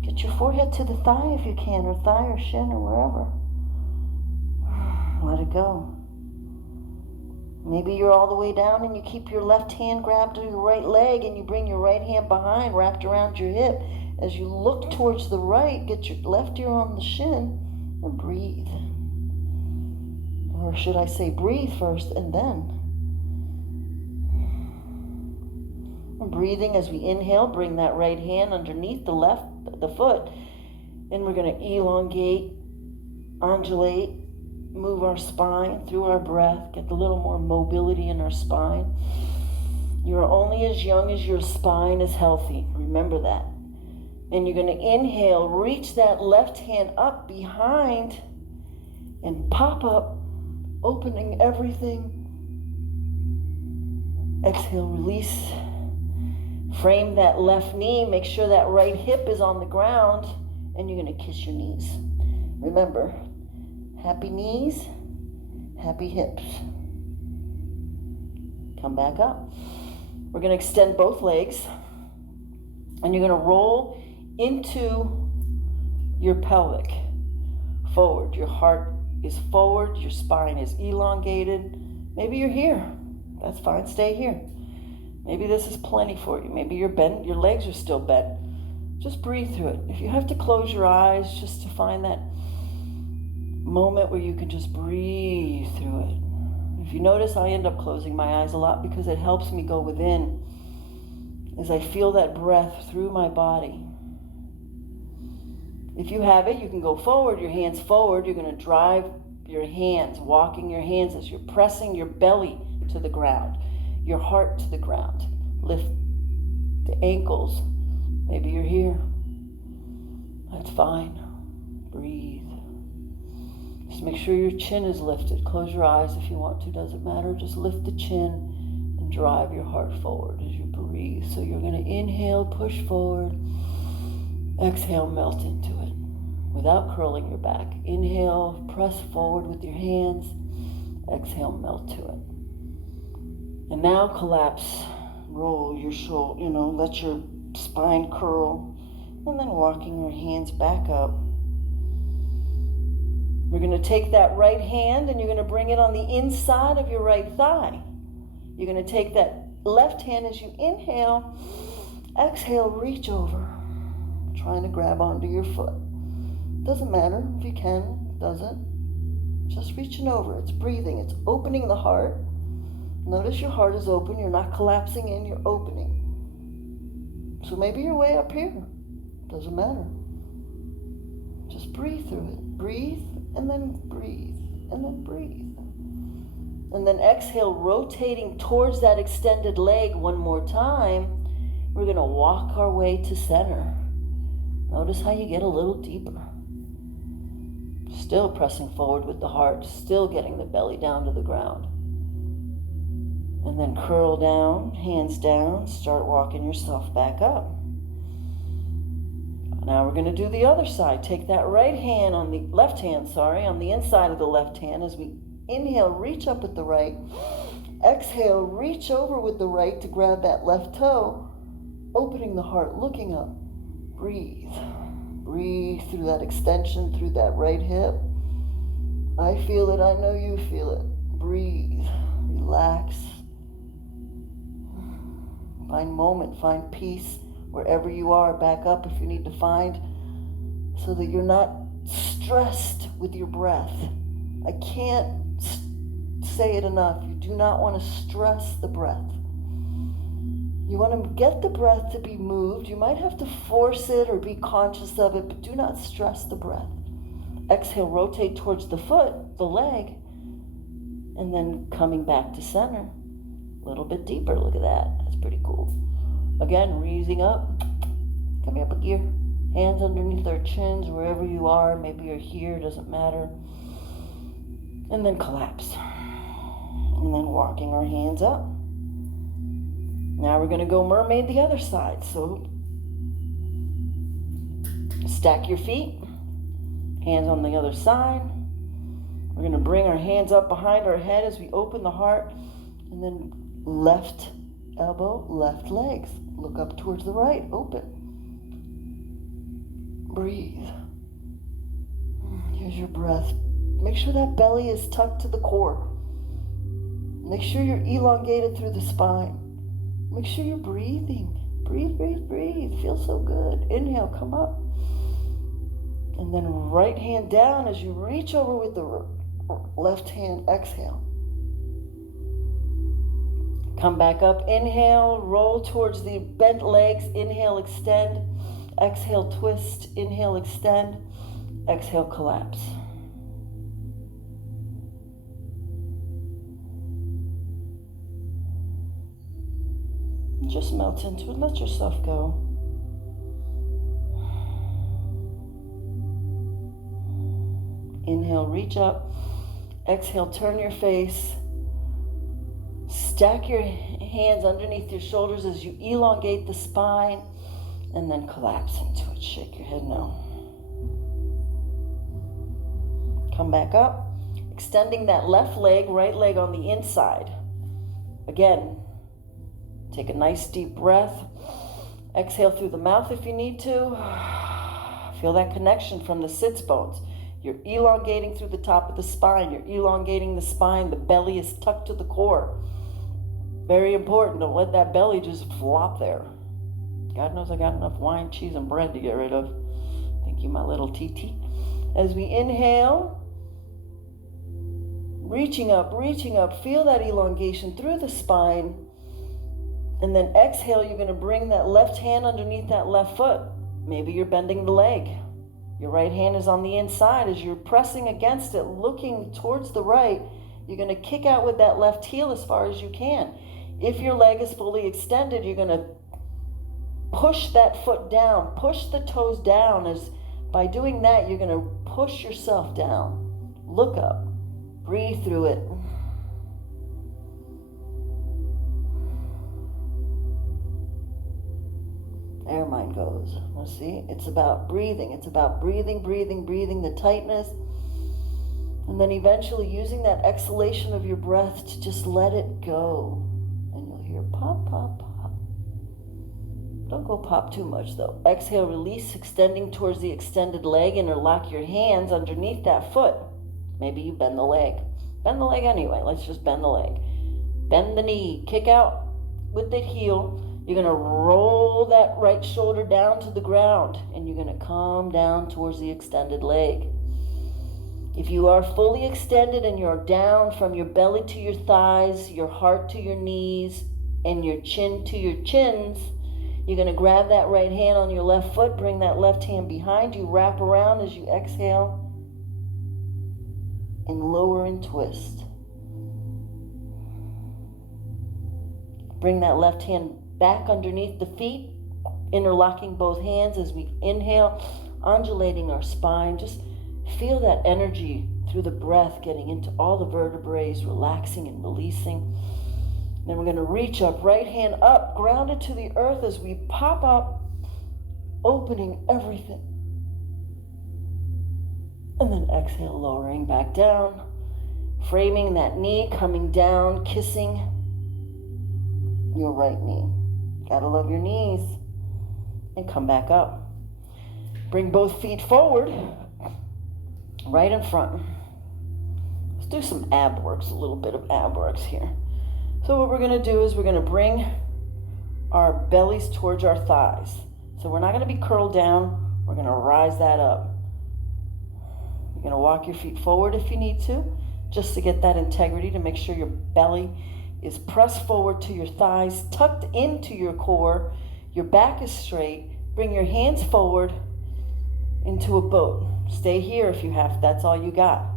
Get your forehead to the thigh if you can, or thigh or shin or wherever. Let it go. Maybe you're all the way down and you keep your left hand grabbed to your right leg and you bring your right hand behind, wrapped around your hip. As you look towards the right, get your left ear on the shin and breathe. Or should I say breathe first and then Breathing as we inhale, bring that right hand underneath the foot, and we're going to elongate, undulate, move our spine through our breath, get a little more mobility in our spine. You're only as young as your spine is healthy. Remember that. And you're going to inhale, reach that left hand up behind and pop up, opening everything. Exhale, release. Frame that left knee. Make sure that right hip is on the ground, and you're going to kiss your knees. Remember, happy knees, happy hips. Come back up. We're going to extend both legs, and you're going to roll into your pelvic, forward. Your heart is forward, your spine is elongated. Maybe you're here. That's fine, stay here. Maybe this is plenty for you. Maybe you're bent, your legs are still bent. Just breathe through it. If you have to close your eyes just to find that moment where you can just breathe through it. If you notice, I end up closing my eyes a lot because it helps me go within as I feel that breath through my body. If you have it, you can go forward, your hands forward. You're going to drive your hands, walking your hands as you're pressing your belly to the ground, your heart to the ground. Lift the ankles. Maybe you're here. That's fine. Breathe. Just make sure your chin is lifted. Close your eyes if you want to. Doesn't matter. Just lift the chin and drive your heart forward as you breathe. So you're going to inhale, push forward. Exhale, melt into it without curling your back. Inhale, press forward with your hands. Exhale, melt to it. And now collapse, roll your shoulder, let your spine curl, and then walking your hands back up. We're going to take that right hand and you're going to bring it on the inside of your right thigh. You're going to take that left hand as you inhale, exhale, reach over, trying to grab onto your foot. Doesn't matter if you can, doesn't. Just reaching over, it's breathing, it's opening the heart. Notice your heart is open. You're not collapsing in, you're opening. So maybe you're way up here. Doesn't matter. Just breathe through it. Breathe, and then breathe, and then breathe. And then exhale, rotating towards that extended leg one more time. We're going to walk our way to center. Notice how you get a little deeper. Still pressing forward with the heart, still getting the belly down to the ground. And then curl down, hands down, start walking yourself back up. Now we're going to do the other side. Take that right hand on the left hand, on the inside of the left hand. As we inhale, reach up with the right. Exhale, reach over with the right to grab that left toe, opening the heart, looking up. Breathe. Breathe through that extension, through that right hip. I feel it. I know you feel it. Breathe. Relax. Find moment, find peace wherever you are. Back up if you need to find, so that you're not stressed with your breath. I can't say it enough. You do not want to stress the breath. You want to get the breath to be moved. You might have to force it or be conscious of it, but do not stress the breath. Exhale, rotate towards the foot, the leg, and then coming back to center. A little bit deeper. Look at that. That's pretty cool. Again, raising up. Coming up a gear. Hands underneath our chins, wherever you are. Maybe you're here, doesn't matter. And then collapse. And then walking our hands up. Now we're going to go mermaid the other side. So stack your feet. Hands on the other side. We're going to bring our hands up behind our head as we open the heart. And then left elbow, left legs. Look up towards the right, open. Breathe. Here's your breath. Make sure that belly is tucked to the core. Make sure you're elongated through the spine. Make sure you're breathing. Breathe, breathe, breathe. Feels so good. Inhale, come up. And then right hand down as you reach over with the left hand, exhale. Come back up. Inhale, roll towards the bent legs. Inhale, extend. Exhale, twist. Inhale, extend. Exhale, collapse. Just melt into it. Let yourself go. Inhale, reach up. Exhale, turn your face. Stack your hands underneath your shoulders as you elongate the spine, and then collapse into it. Shake your head no. Come back up, extending that left leg, right leg on the inside. Again, take a nice deep breath. Exhale through the mouth if you need to. Feel that connection from the sits bones. You're elongating through the top of the spine. You're elongating the spine. The belly is tucked to the core. Very important. Don't let that belly just flop there. God knows I got enough wine, cheese, and bread to get rid of. Thank you, my little TT. As we inhale, reaching up. Feel that elongation through the spine. And then exhale, you're going to bring that left hand underneath that left foot. Maybe you're bending the leg. Your right hand is on the inside. As you're pressing against it, looking towards the right, you're going to kick out with that left heel as far as you can. If your leg is fully extended, you're going to push that foot down, push the toes down. As by doing that, you're going to push yourself down. Look up, breathe through it. There mine goes. Let's see. It's about breathing. It's about breathing, the tightness. And then eventually using that exhalation of your breath to just let it go. And you'll hear pop, pop, pop. Don't go pop too much though. Exhale, release, extending towards the extended leg. Interlock your hands underneath that foot. Maybe you bend the leg. Bend the leg anyway. Let's just bend the leg. Bend the knee. Kick out with the heel. You're going to roll that right shoulder down to the ground, and you're going to come down towards the extended leg. If you are fully extended and you're down from your belly to your thighs, your heart to your knees, and your chin to your chins, you're going to grab that right hand on your left foot, bring that left hand behind you, wrap around as you exhale, and lower and twist. Bring that left hand back underneath the feet, interlocking both hands as we inhale, undulating our spine. Just feel that energy through the breath getting into all the vertebrae, relaxing and releasing. Then we're going to reach up, right hand up, grounded to the earth as we pop up, opening everything. And then exhale, lowering back down, framing that knee, coming down, kissing your right knee. Gotta love your knees. And come back up. Bring both feet forward, right in front. Let's do some ab works, a little bit of ab works here. So what we're gonna do is we're gonna bring our bellies towards our thighs. So we're not gonna be curled down, we're gonna rise that up. You're gonna walk your feet forward if you need to, just to get that integrity, to make sure your belly is pressed forward to your thighs, tucked into your core. Your back is straight. Bring your hands forward into a boat. Stay here if you have. That's all you got.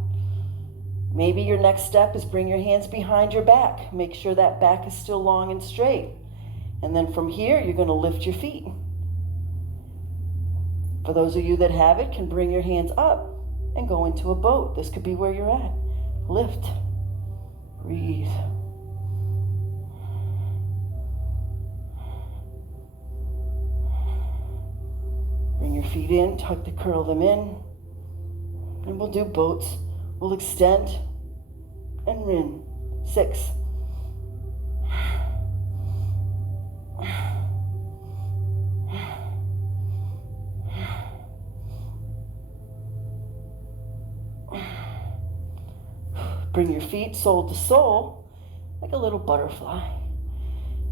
Maybe your next step is bring your hands behind your back. Make sure that back is still long and straight. And then from here, you're going to lift your feet. For those of you that have it, can bring your hands up and go into a boat. This could be where you're at. Lift. Breathe. Bring your feet in, curl them in, and we'll do boats. We'll extend and rin. 6. Bring your feet sole to sole, like a little butterfly.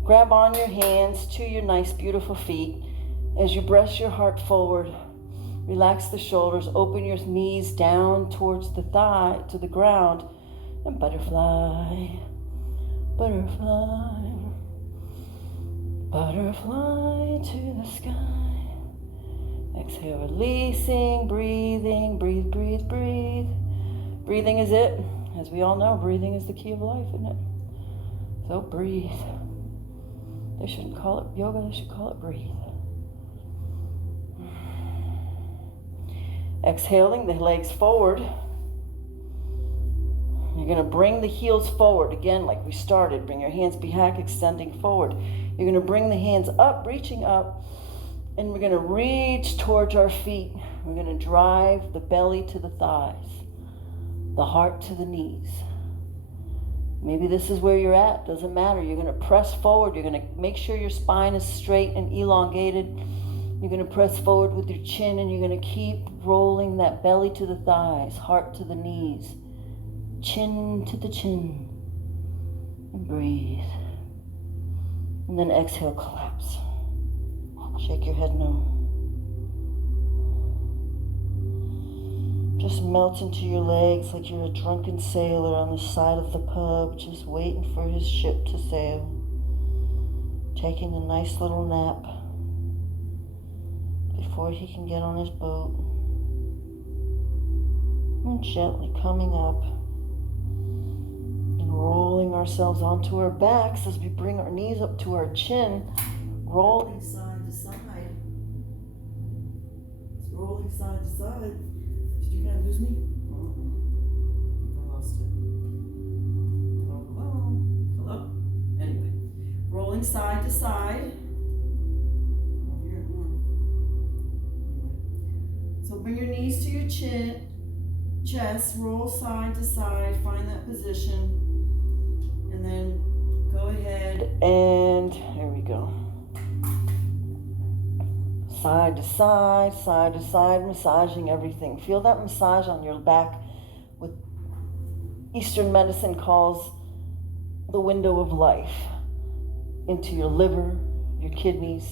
Grab on your hands to your nice, beautiful feet. As you press your heart forward, relax the shoulders, open your knees down towards the thigh, to the ground, and butterfly, butterfly, Butterfly to the sky. Exhale, releasing, breathing, breathe, breathe, breathe. Breathing is it. As we all know, breathing is the key of life, isn't it? So breathe. They shouldn't call it yoga, they should call it breathe. Exhaling the legs forward. You're going to bring the heels forward. Again, like we started, bring your hands behind, extending forward. You're going to bring the hands up, reaching up, and we're going to reach towards our feet. We're going to drive the belly to the thighs, the heart to the knees. Maybe this is where you're at, doesn't matter. You're going to press forward. You're going to make sure your spine is straight and elongated. You're going to press forward with your chin, and you're going to keep rolling that belly to the thighs, heart to the knees, chin to the chin. And breathe. And then exhale, collapse. Shake your head no. Just melt into your legs like you're a drunken sailor on the side of the pub, just waiting for his ship to sail. Taking a nice little nap before he can get on his boat. And gently coming up and rolling ourselves onto our backs as we bring our knees up to our chin, rolling side to side. It's rolling side to side. Did you guys lose me? I lost it. Hello? Anyway, rolling side to side. So bring your knees to your chin, chest, roll side to side, find that position, and then go ahead and, here we go. Side to side, massaging everything. Feel that massage on your back, what Eastern medicine calls the window of life, into your liver, your kidneys.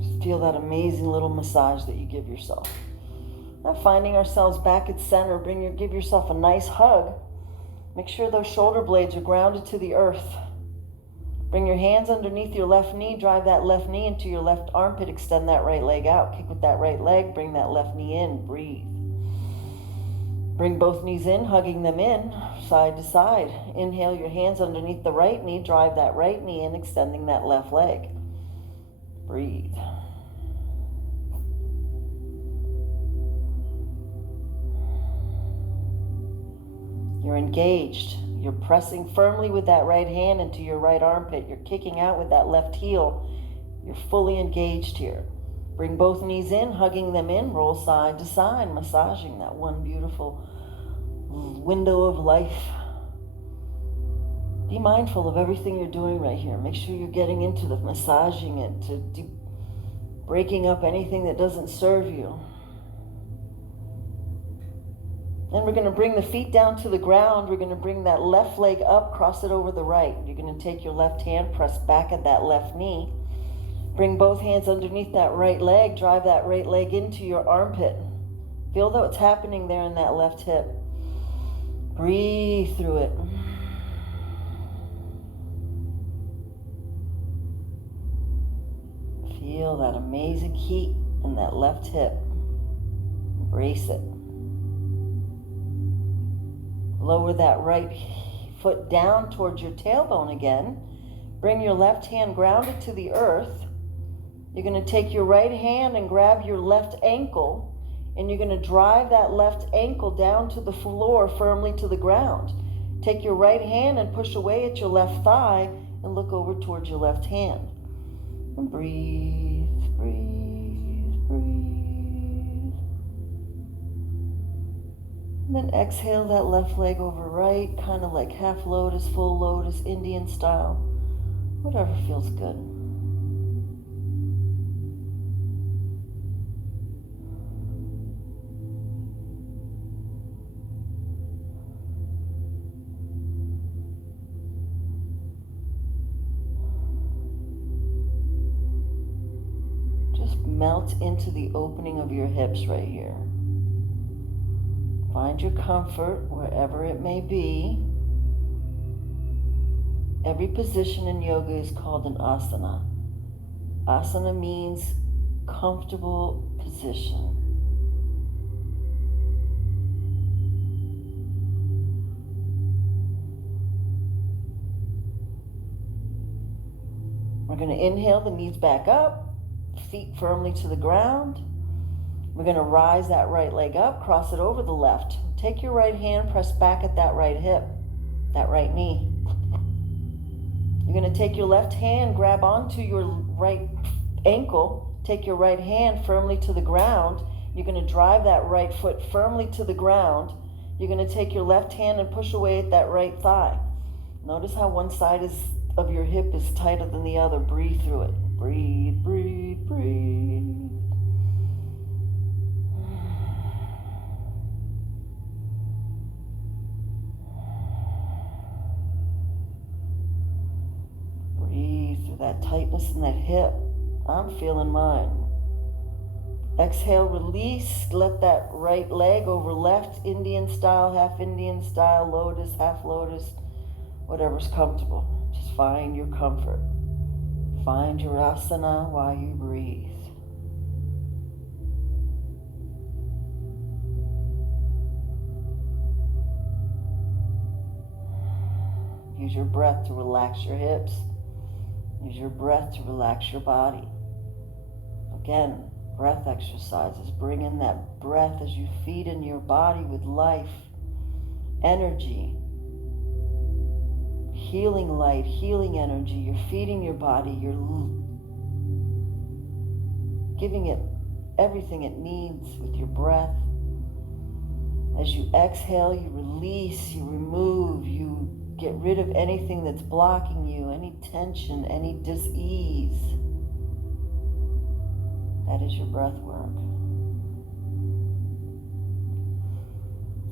Just feel that amazing little massage that you give yourself. Now finding ourselves back at center, give yourself a nice hug. Make sure those shoulder blades are grounded to the earth. Bring your hands underneath your left knee, drive that left knee into your left armpit, extend that right leg out, kick with that right leg, bring that left knee in, breathe. Bring both knees in, hugging them in, side to side. Inhale your hands underneath the right knee, drive that right knee in, extending that left leg. Breathe. You're engaged. You're pressing firmly with that right hand into your right armpit. You're kicking out with that left heel. You're fully engaged here. Bring both knees in, hugging them in, roll side to side, massaging that one beautiful window of life. Be mindful of everything you're doing right here. Make sure you're getting into the massaging it, to breaking up anything that doesn't serve you. Then we're going to bring the feet down to the ground. We're going to bring that left leg up, cross it over the right. You're going to take your left hand, press back at that left knee. Bring both hands underneath that right leg. Drive that right leg into your armpit. Feel what's happening there in that left hip. Breathe through it. Feel that amazing heat in that left hip. Embrace it. Lower that right foot down towards your tailbone again. Bring your left hand grounded to the earth. You're going to take your right hand and grab your left ankle, and you're going to drive that left ankle down to the floor, firmly to the ground. Take your right hand and push away at your left thigh and look over towards your left hand. And breathe, breathe, breathe. And then exhale that left leg over right, kind of like half lotus, full lotus, Indian style. Whatever feels good. Just melt into the opening of your hips right here. Find your comfort wherever it may be. Every position in yoga is called an asana. Asana means comfortable position. We're going to inhale, the knees back up, feet firmly to the ground. We're going to rise that right leg up, cross it over the left. Take your right hand, press back at that right hip, that right knee. You're going to take your left hand, grab onto your right ankle, take your right hand firmly to the ground. You're going to drive that right foot firmly to the ground. You're going to take your left hand and push away at that right thigh. Notice how one side of your hip is tighter than the other. Breathe through it. Breathe, breathe, breathe. Breathe through that tightness in that hip. I'm feeling mine. Exhale, release. Let that right leg over left, Indian style, half Indian style, lotus, half lotus, whatever's comfortable. Just find your comfort. Find your asana while you breathe. Use your breath to relax your hips. Use your breath to relax your body. Again, breath exercises. Bring in that breath as you feed in your body with life, energy, healing light, healing energy. You're feeding your body. You're giving it everything it needs with your breath. As you exhale, you release, you remove, you get rid of anything that's blocking you, any tension, any dis-ease. That is your breath work.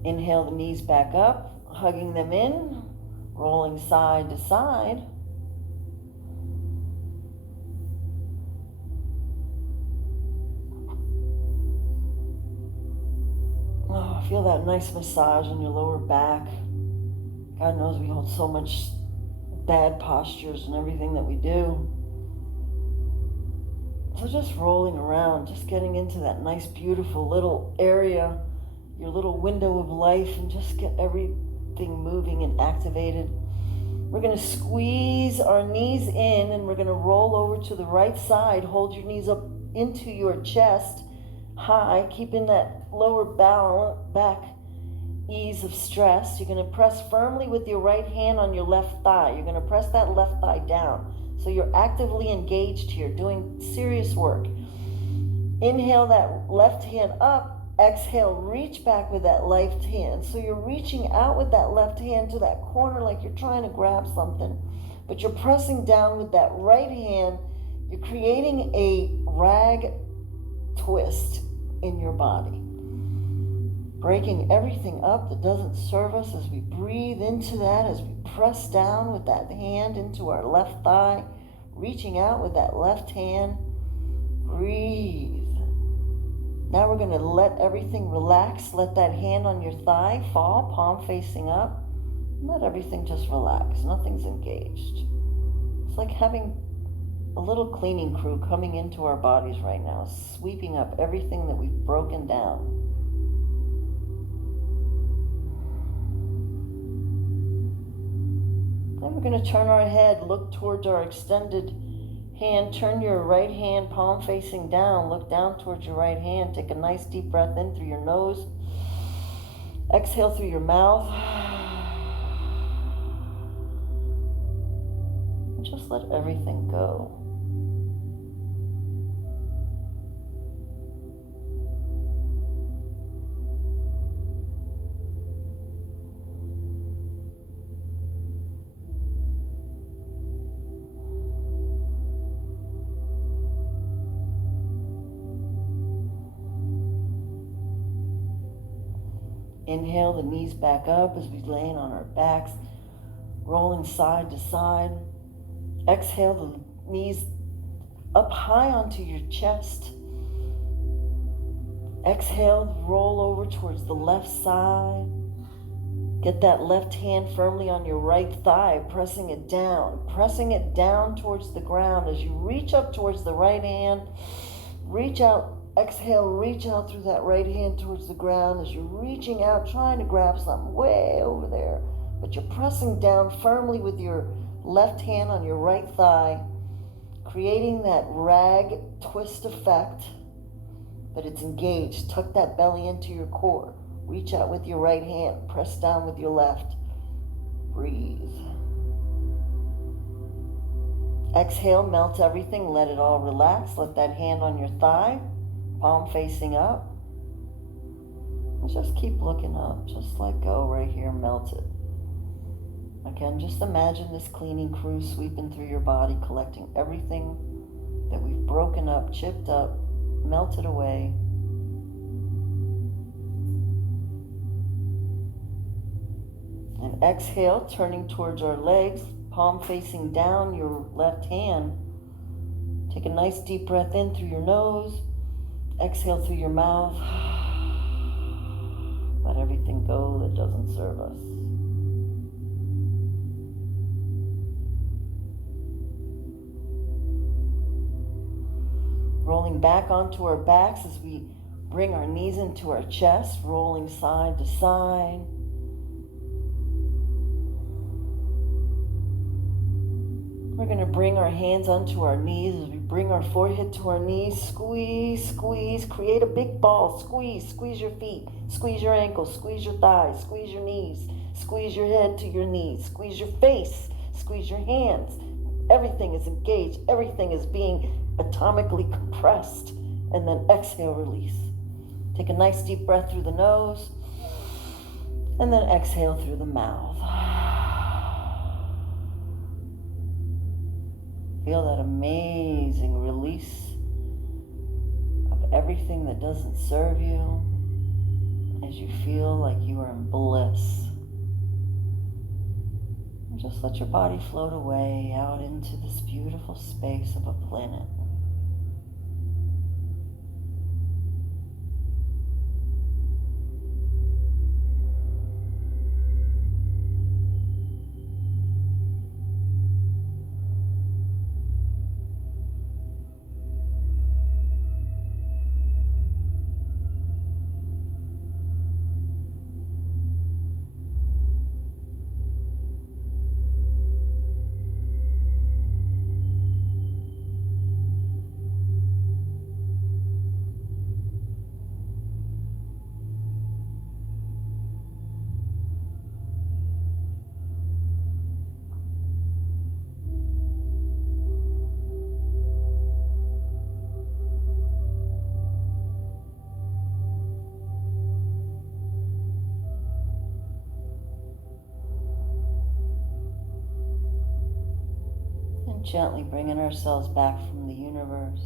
Inhale the knees back up, hugging them in, rolling side to side. Oh, feel that nice massage in your lower back. God knows we hold so much bad postures and everything that we do. So just rolling around, just getting into that nice, beautiful little area, your little window of life, and just get everything moving and activated. We're going to squeeze our knees in, and we're going to roll over to the right side. Hold your knees up into your chest, high, keeping that lower back ease of stress. You're going to press firmly with your right hand on your left thigh. You're going to press that left thigh down. So you're actively engaged here, doing serious work. Inhale that left hand up. Exhale, reach back with that left hand. So you're reaching out with that left hand to that corner like you're trying to grab something, but you're pressing down with that right hand. You're creating a rag twist in your body, breaking everything up that doesn't serve us as we breathe into that, as we press down with that hand into our left thigh, reaching out with that left hand. Breathe. Now we're going to let everything relax. Let that hand on your thigh fall, palm facing up. Let everything just relax. Nothing's engaged. It's like having a little cleaning crew coming into our bodies right now, sweeping up everything that we've broken down. Then we're going to turn our head, look towards our extended hand. Turn your right hand palm facing down. Look down towards your right hand. Take a nice deep breath in through your nose. Exhale through your mouth. And just let everything go. Inhale the knees back up as we laying on our backs, rolling side to side. Exhale the knees up high onto your chest. Exhale, roll over towards the left side. Get that left hand firmly on your right thigh, pressing it down towards the ground. As you reach up towards the right hand, reach out, exhale, reach out through that right hand towards the ground. As you're reaching out, trying to grab something way over there, but you're pressing down firmly with your left hand on your right thigh, creating that rag twist effect, but it's engaged. Tuck that belly into your core. Reach out with your right hand. Press down with your left. Breathe. Exhale, melt everything. Let it all relax. Let that hand on your thigh, palm facing up. And just keep looking up. Just let go right here. Melt it. Again, just imagine this cleaning crew sweeping through your body, collecting everything that we've broken up, chipped up, melted away. And exhale, turning towards our legs, palm facing down, your left hand. Take a nice deep breath in through your nose. Exhale through your mouth. Let everything go that doesn't serve us. Rolling back onto our backs as we bring our knees into our chest, rolling side to side. We're going to bring our hands onto our knees as we bring our forehead to our knees. Squeeze, squeeze, create a big ball. Squeeze, squeeze your feet, squeeze your ankles, squeeze your thighs, squeeze your knees, squeeze your head to your knees, squeeze your face, squeeze your hands. Everything is engaged. Everything is being atomically compressed. And then exhale, release. Take a nice deep breath through the nose and then exhale through the mouth. Feel that amazing release of everything that doesn't serve you as you feel like you are in bliss. And just let your body float away out into this beautiful space of a planet. Gently bringing ourselves back from the universe,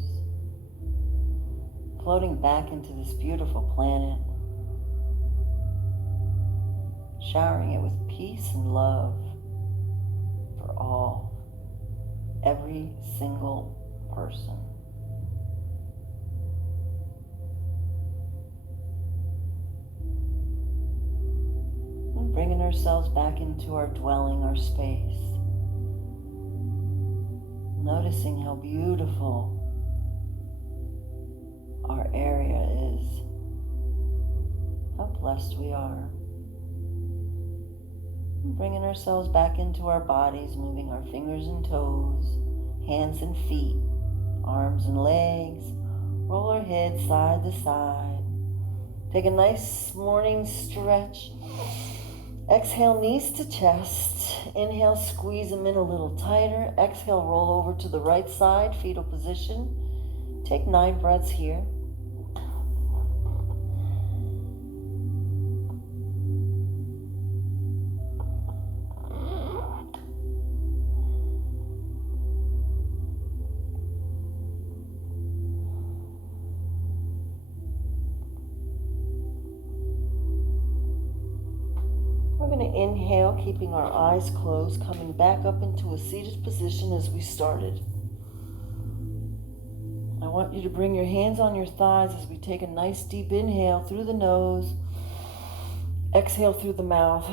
floating back into this beautiful planet, showering it with peace and love for all, every single person. And bringing ourselves back into our dwelling, our space. Noticing how beautiful our area is, how blessed we are. And bringing ourselves back into our bodies, moving our fingers and toes, hands and feet, arms and legs, roll our head side to side. Take a nice morning stretch. Exhale, knees to chest. Inhale, squeeze them in a little tighter. Exhale, roll over to the right side, fetal position. Take 9 breaths here. We're going to inhale, keeping our eyes closed, coming back up into a seated position as we started. I want you to bring your hands on your thighs as we take a nice deep inhale through the nose Exhale through the mouth.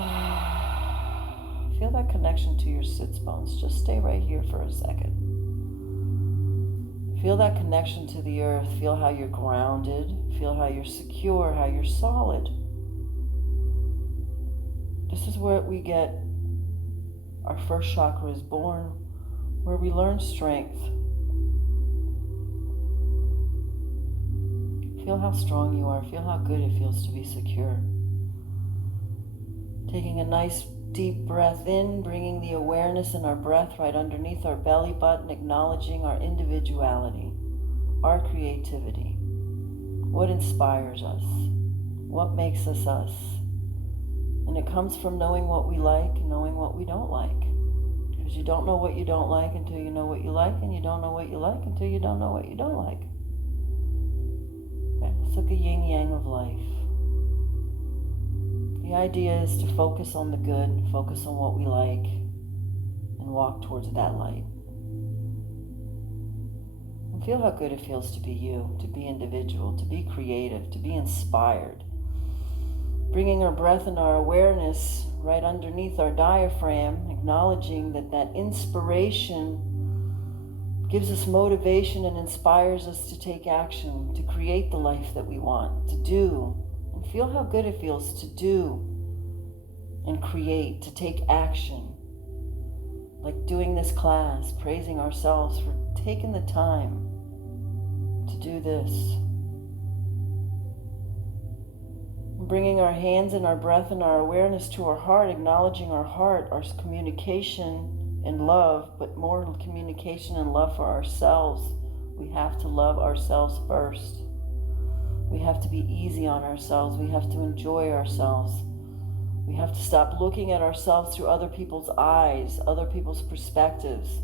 Feel that connection to your sits bones. Just stay right here for a second. Feel that connection to the earth. Feel how you're grounded. Feel how you're secure, how you're solid. This is where we get our first chakra is born, where we learn strength. Feel how strong you are. Feel how good it feels to be secure. Taking a nice deep breath in, bringing the awareness in our breath right underneath our belly button, acknowledging our individuality, our creativity, what inspires us, what makes us us. And it comes from knowing what we like and knowing what we don't like. Because you don't know what you don't like until you know what you like, and you don't know what you like until you don't know what you don't like. Okay, let's look at yin-yang of life. The idea is to focus on the good, focus on what we like, and walk towards that light. And feel how good it feels to be you, to be individual, to be creative, to be inspired. Bringing our breath and our awareness right underneath our diaphragm, acknowledging that inspiration gives us motivation and inspires us to take action, to create the life that we want, to do. And feel how good it feels to do and create, to take action. Like doing this class, praising ourselves for taking the time to do this. Bringing our hands and our breath and our awareness to our heart, acknowledging our heart, our communication and love, but more communication and love for ourselves. We have to love ourselves first. We have to be easy on ourselves. We have to enjoy ourselves. We have to stop looking at ourselves through other people's eyes, other people's perspectives,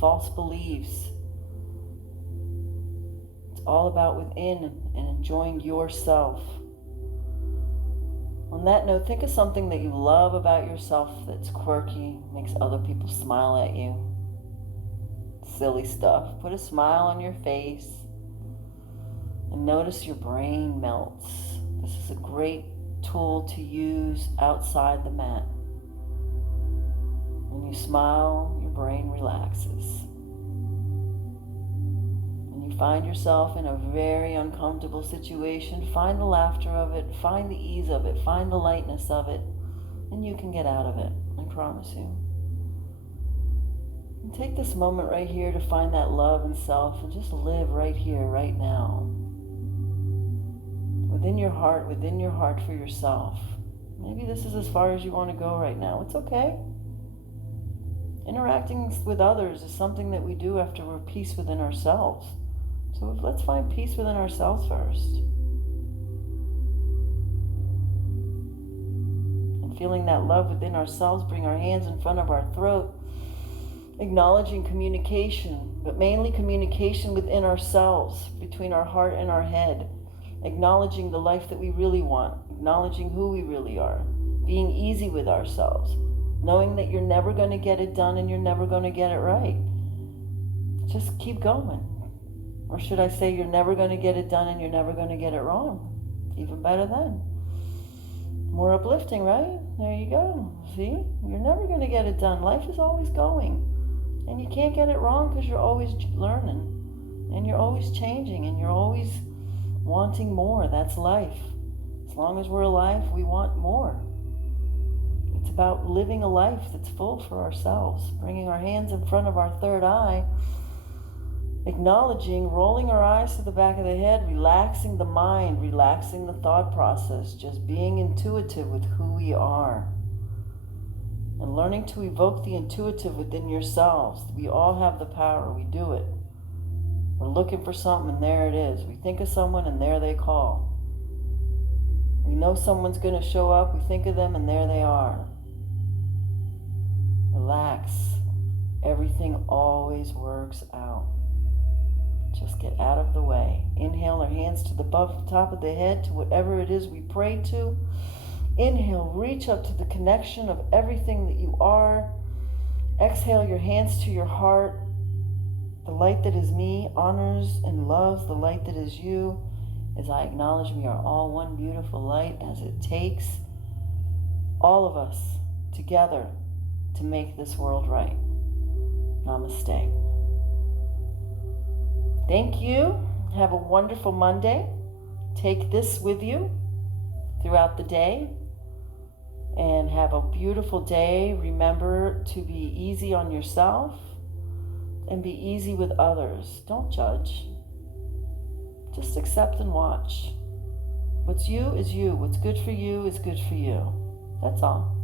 false beliefs. It's all about within and enjoying yourself. On that note, think of something that you love about yourself that's quirky, makes other people smile at you. Silly stuff. Put a smile on your face and notice your brain melts. This is a great tool to use outside the mat. When you smile, your brain relaxes. When you find yourself in a very uncomfortable situation, find the laughter of it, find the ease of it, find the lightness of it, and you can get out of it, I promise you. And take this moment right here to find that love and self and just live right here, right now. Within your heart for yourself. Maybe this is as far as you want to go right now. It's okay. Interacting with others is something that we do after we're peace within ourselves. So let's find peace within ourselves first. And feeling that love within ourselves, bring our hands in front of our throat, acknowledging communication, but mainly communication within ourselves, between our heart and our head. Acknowledging the life that we really want, acknowledging who we really are, being easy with ourselves, knowing that you're never going to get it done and you're never going to get it right. Just keep going. Or should I say you're never going to get it done and you're never going to get it wrong. Even better then. More uplifting, right? There you go. See? You're never going to get it done. Life is always going. And you can't get it wrong because you're always learning. And you're always changing and you're always wanting more. That's life. As long as we're alive, we want more. It's about living a life that's full for ourselves, bringing our hands in front of our third eye, acknowledging, rolling our eyes to the back of the head, relaxing the mind, relaxing the thought process, just being intuitive with who we are, and learning to evoke the intuitive within yourselves. We all have the power. We do it. We're looking for something and there it is. We think of someone and there they call. We know someone's going to show up. We think of them and there they are. Relax. Everything always works out. Just get out of the way. Inhale our hands to the top of the head, to whatever it is we pray to. Inhale, reach up to the connection of everything that you are. Exhale your hands to your heart. The light that is me honors and loves the light that is you. As I acknowledge we are all one beautiful light as it takes all of us, together to make this world right. Namaste. Thank you. Have a wonderful Monday. Take this with you throughout the day and have a beautiful day. Remember to be easy on yourself and be easy with others. Don't judge. Just accept and watch. What's you is you. What's good for you is good for you. That's all.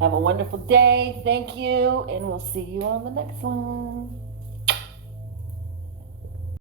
Have a wonderful day. Thank you. And we'll see you on the next one.